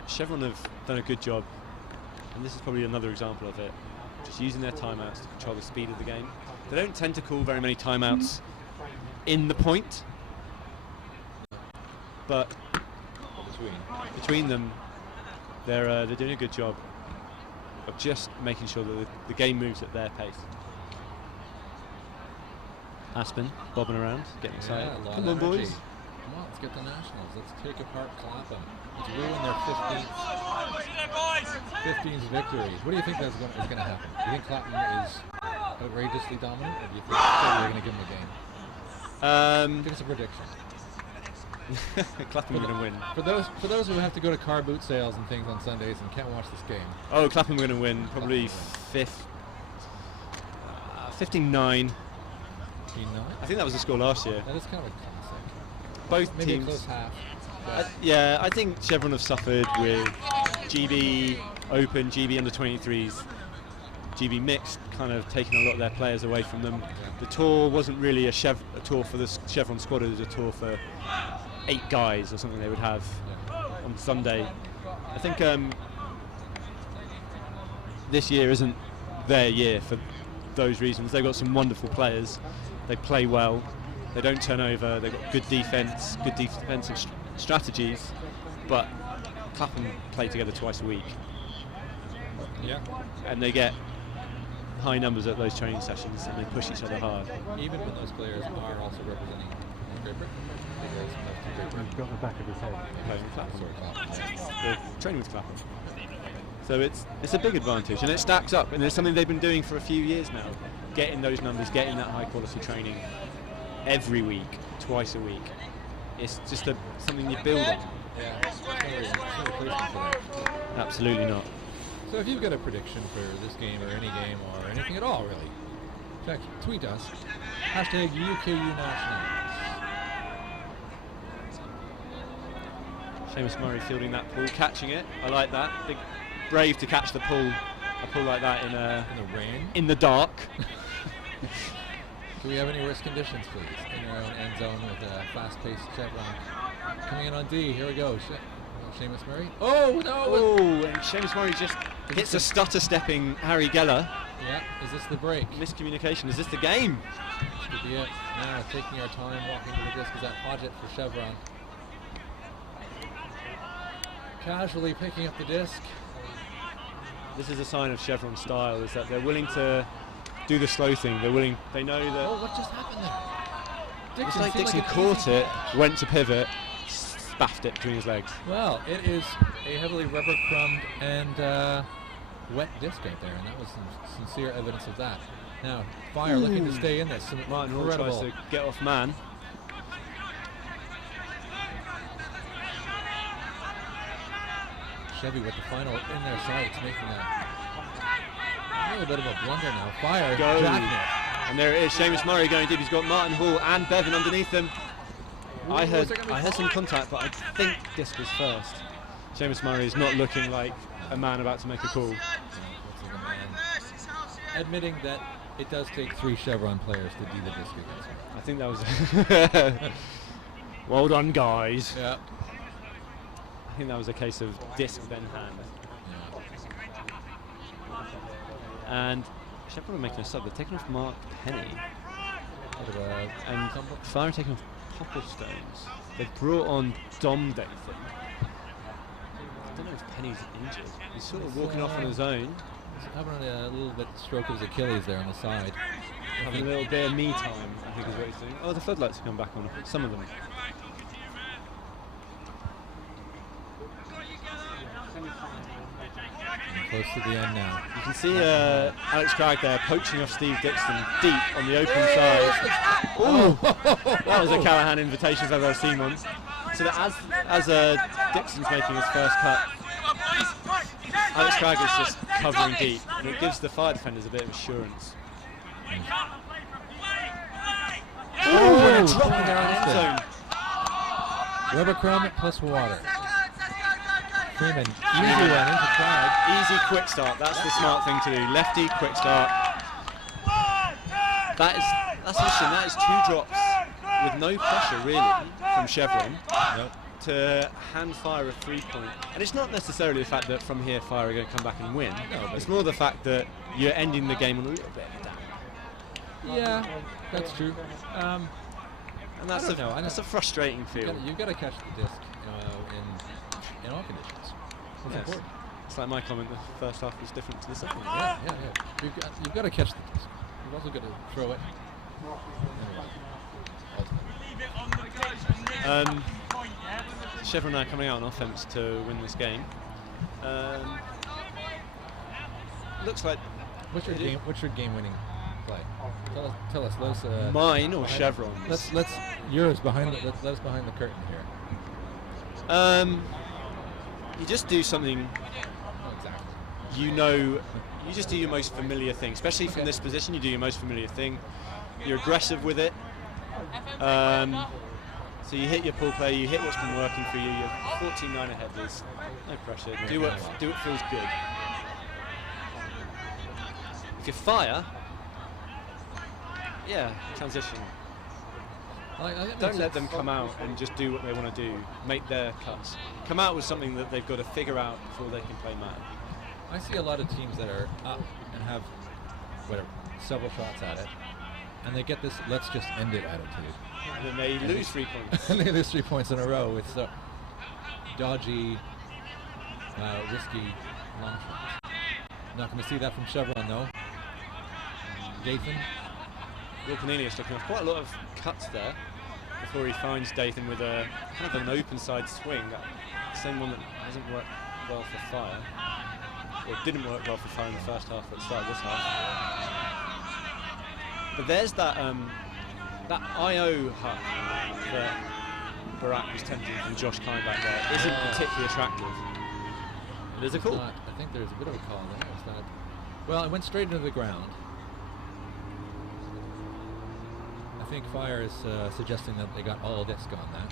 Chevron have done a good job, and this is probably another example of it. Just using their timeouts to control the speed of the game. They don't tend to call very many timeouts in the point, but between them, they're doing a good job of just making sure that the game moves at their pace. Aspen bobbing around, getting excited. Yeah, a lot Come of on, energy. boys. Come on, let's get the Nationals. Let's take apart Clapham. Let's ruin their 15th victory. What do you think is going to happen? Do you think Clapham is outrageously dominant, or do you think they're going to give them a game? Give us a prediction. Clapham are going to win. For those who have to go to car boot sales and things on Sundays and can't watch this game. Oh, Clapham are going to win. Probably 15-9. I think that was the score last year. That is kind of a concept. Both Maybe teams. a close half. Yeah, I think Chevron have suffered with GB Open, GB under 23s. GB Mixed kind of taking a lot of their players away from them. The tour wasn't really a tour for the Chevron squad, it was a tour for 8 guys or something they would have on Sunday. I think this year isn't their year for those reasons. They've got some wonderful players, they play well, they don't turn over, they've got good defence, good defensive strategies, but Clapham play together twice a week. Yeah. And they get high numbers at those training sessions and they push each other hard. Even when those players are also representing Great Britain. He's got the back of his head. Playing with Clapham. They're training with Clapham. So it's a big advantage, and it stacks up, and it's something they've been doing for a few years now. Getting those numbers, getting that high quality training every week, twice a week. It's just something you build on. Yeah. Absolutely not. So if you've got a prediction for this game or any game or anything at all, really, tweet us. Hashtag UKU Nationals. Seamus Murray fielding that pull, catching it. I like that. Brave to catch the pull. A pull like that in the rain, in the dark. Do we have any worse conditions, please? In our own end zone with a fast-paced Chevron coming in on D. Here we go. Seamus Murray. Oh no! Oh, and Seamus Murray just hits a stutter-stepping Harry Geller. Yeah. Is this the break? Miscommunication. Is this the game? This could be it. Now taking our time, walking to the disc is that Hodgett for Chevron. Casually picking up the disc. This is a sign of Chevron style, is that they're willing to do the slow thing. They know that. Oh, what just happened there? It's like Dixon caught it, went to pivot, spaffed it between his legs. Well, it is a heavily rubber crumbed and wet disc out there, and that was some sincere evidence of that. Now, Fire looking to stay in this. Martin Hall tries to get off man. Chevy with the final in their sights, making a little bit of a blunder now. Fire, Jacknet. And there it is, Seamus Murray going deep. He's got Martin Hall and Bevan underneath him. Ooh, I heard some contact, but I think disc was first. Seamus Murray is not looking like a man about to make a call. Admitting that it does take 3 Chevron players to do the disc against him. I think that was well done, guys. Yeah. I think that was a case of disc then hand. Yeah. And Chevron are making a sub. They're taking off Mark Penny. And Fire taking off Popplestones. They've brought on Dom Dathan. I don't know if Penny's injured. He's sort of walking off on his own. He's having a little bit stroke of his Achilles there on the side. Having a little bit of me time, I think is what he's doing. Oh, the floodlights have come back on. Some of them. Close to the end now. You can see Alex Cragg there poaching off Steve Dixon deep on the open side. Oh, that was a Callahan invitation if I've ever seen one. So that as Dixon's making his first cut, Alex Cragg is just covering deep, and it gives the Fire defenders a bit of assurance. Oh, and it's dropping there on end zone. Rubber crumb plus water. Freeman, easy one into Cragg. Easy quick start, that's the smart thing to do. Lefty, quick start. That's interesting, that is 2 drops with no pressure really from Chevron to hand Fire a 3-point. And it's not necessarily the fact that from here Fire are going to come back and win. No, it's more the fact that you're ending the game on a little bit of a down. Yeah, that's true. And that's a frustrating feel. You've got to catch the disc in all conditions. That's important. It's like my comment, the first half was different to the second. Yeah. You've got to catch the disc. You've also got to throw it. Chevron are coming out on offense to win this game. Looks like. What's your game-winning play? Tell us. Let's. Mine or Chevron's? Let's yours behind. Let us behind the curtain here. You just do something. Oh, exactly. You just do your most familiar thing, especially from this position. You do your most familiar thing. You're aggressive with it. So you hit your pull play, you hit what's been working for you. You're 14-9 ahead. There's no pressure. Do what feels good. if Fire, yeah, transition. I think Don't let them come out and just do what they want to do, make their cuts. Come out with something that they've got to figure out before they can play man. I see a lot of teams that are up and have whatever several shots at it, and they get this "let's just end it" attitude. And then they lose 3 points. And they lose 3 points in a row with dodgy, risky long shots. Not going to see that from Chevron though. Dathan. Will Cornelius looking off quite a lot of cuts there before he finds Dathan with a kind of an open side swing. That same one that hasn't worked well for Fire. Or didn't work well for Fire in the first half, but started this half. But there's that that IO hut that Barak was tempting from Josh Kine back there isn't particularly attractive. It is a call. I think there's a bit of a call there. It's not, well, it went straight into the ground. I think Fire is suggesting that they got all disc on that,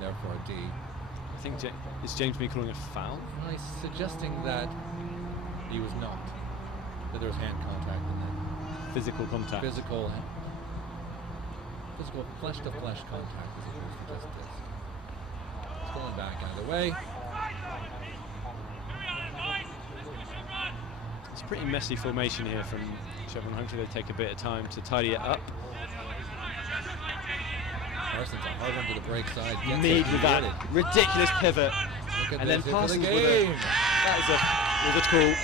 therefore a D. I think is James B calling a foul? Well, he's suggesting that he was knocked, that there was hand contact in that. Physical contact. Physical flesh-to-flesh contact as opposed to just this. It's going back out of the way. It's a pretty messy formation here from Chevron. Hopefully they take a bit of time to tidy it up. Parsons a hard one to the break side. Mead with that ridiculous pivot. And then Parsons with a... That is a call.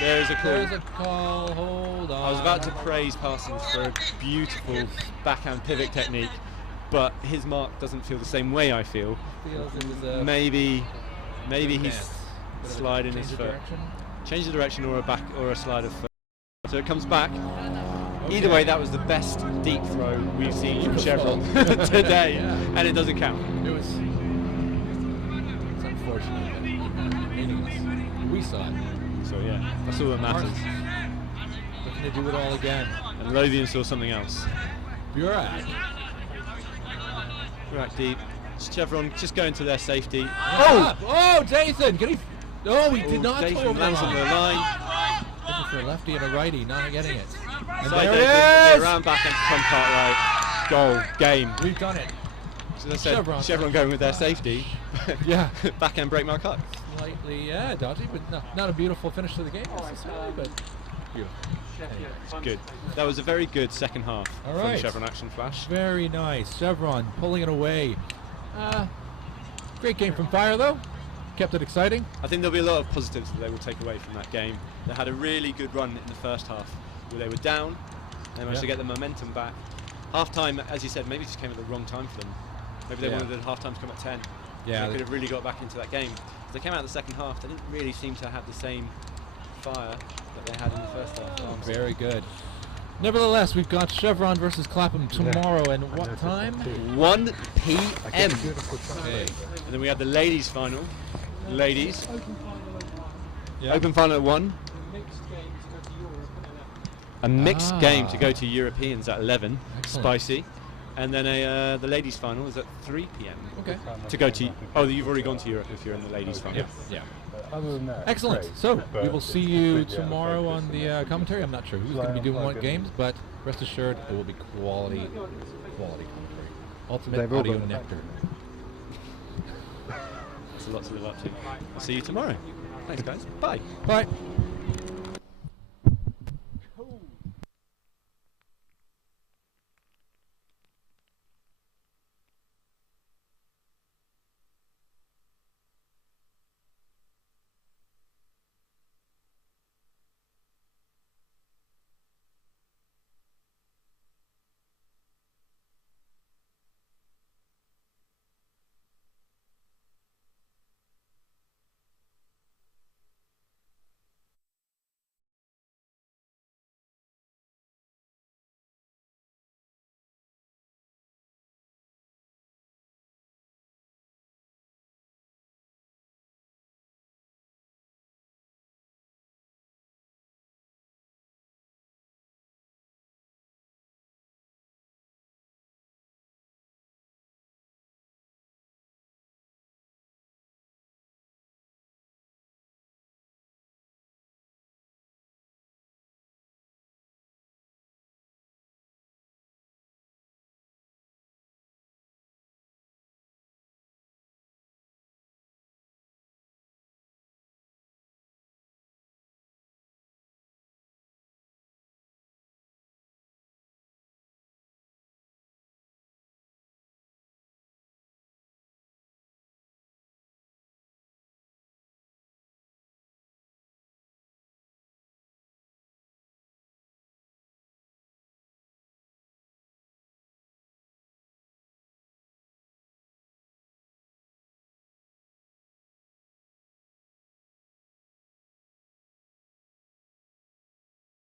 There's a call. There's a call. Hold on. I was about to praise Parsons for a beautiful backhand pivot technique, but his mark doesn't feel the same way I feel. Feels it was a maybe he's sliding his foot. Change the direction or a slide of foot. So it comes back. Okay. Either way, that was the best deep throw we've seen from Chevron today, and it doesn't count. It was. It's unfortunate, but meaningless. We saw it. So yeah, that's all that matters. Looking to do it all again. And Lothian saw something else. Burak deep. Chevron just going to their safety. Oh! Oh, Dathan! Can he? No, he did not. Dathan lands on the line. Looking for a lefty and a righty, not getting it. And Side there it is! Around back and front part right. Goal, game. We've done it. So I said, Chevron going with their safety. Yeah. Backhand break mark cut. Slightly, dodgy, but not a beautiful finish to the game necessarily, but beautiful. Anyway. It's good. That was a very good second half from Chevron Action Flash. Very nice. Chevron pulling it away. Great game from Fire, though. Kept it exciting. I think there'll be a lot of positives that they will take away from that game. They had a really good run in the first half where they were down. They managed to get the momentum back. Half time, as you said, maybe just came at the wrong time for them. Maybe they wanted the half time to come at 10. Yeah, they could have really got back into that game. As they came out the second half, they didn't really seem to have the same fire that they had in the first half. Very good. Nevertheless, we've got Chevron versus Clapham tomorrow, and what time? 1 p.m. Okay. And then we have the ladies' final. Ladies. Yeah. Open final at 1. A mixed game to go to Europeans at 11. Excellent. Spicy. And then the ladies' final is at 3 p.m. Okay. To go to... Oh, you've already gone to Europe if you're in the ladies' final. Yeah. Other than that, Excellent. great. So we But will see you yeah, tomorrow on the commentary. I'm not sure who's going to be doing what games, but rest assured it will be quality commentary. Ultimate audio nectar. It's a lot to live up to. I'll see you tomorrow. Thanks, guys. Bye. Bye.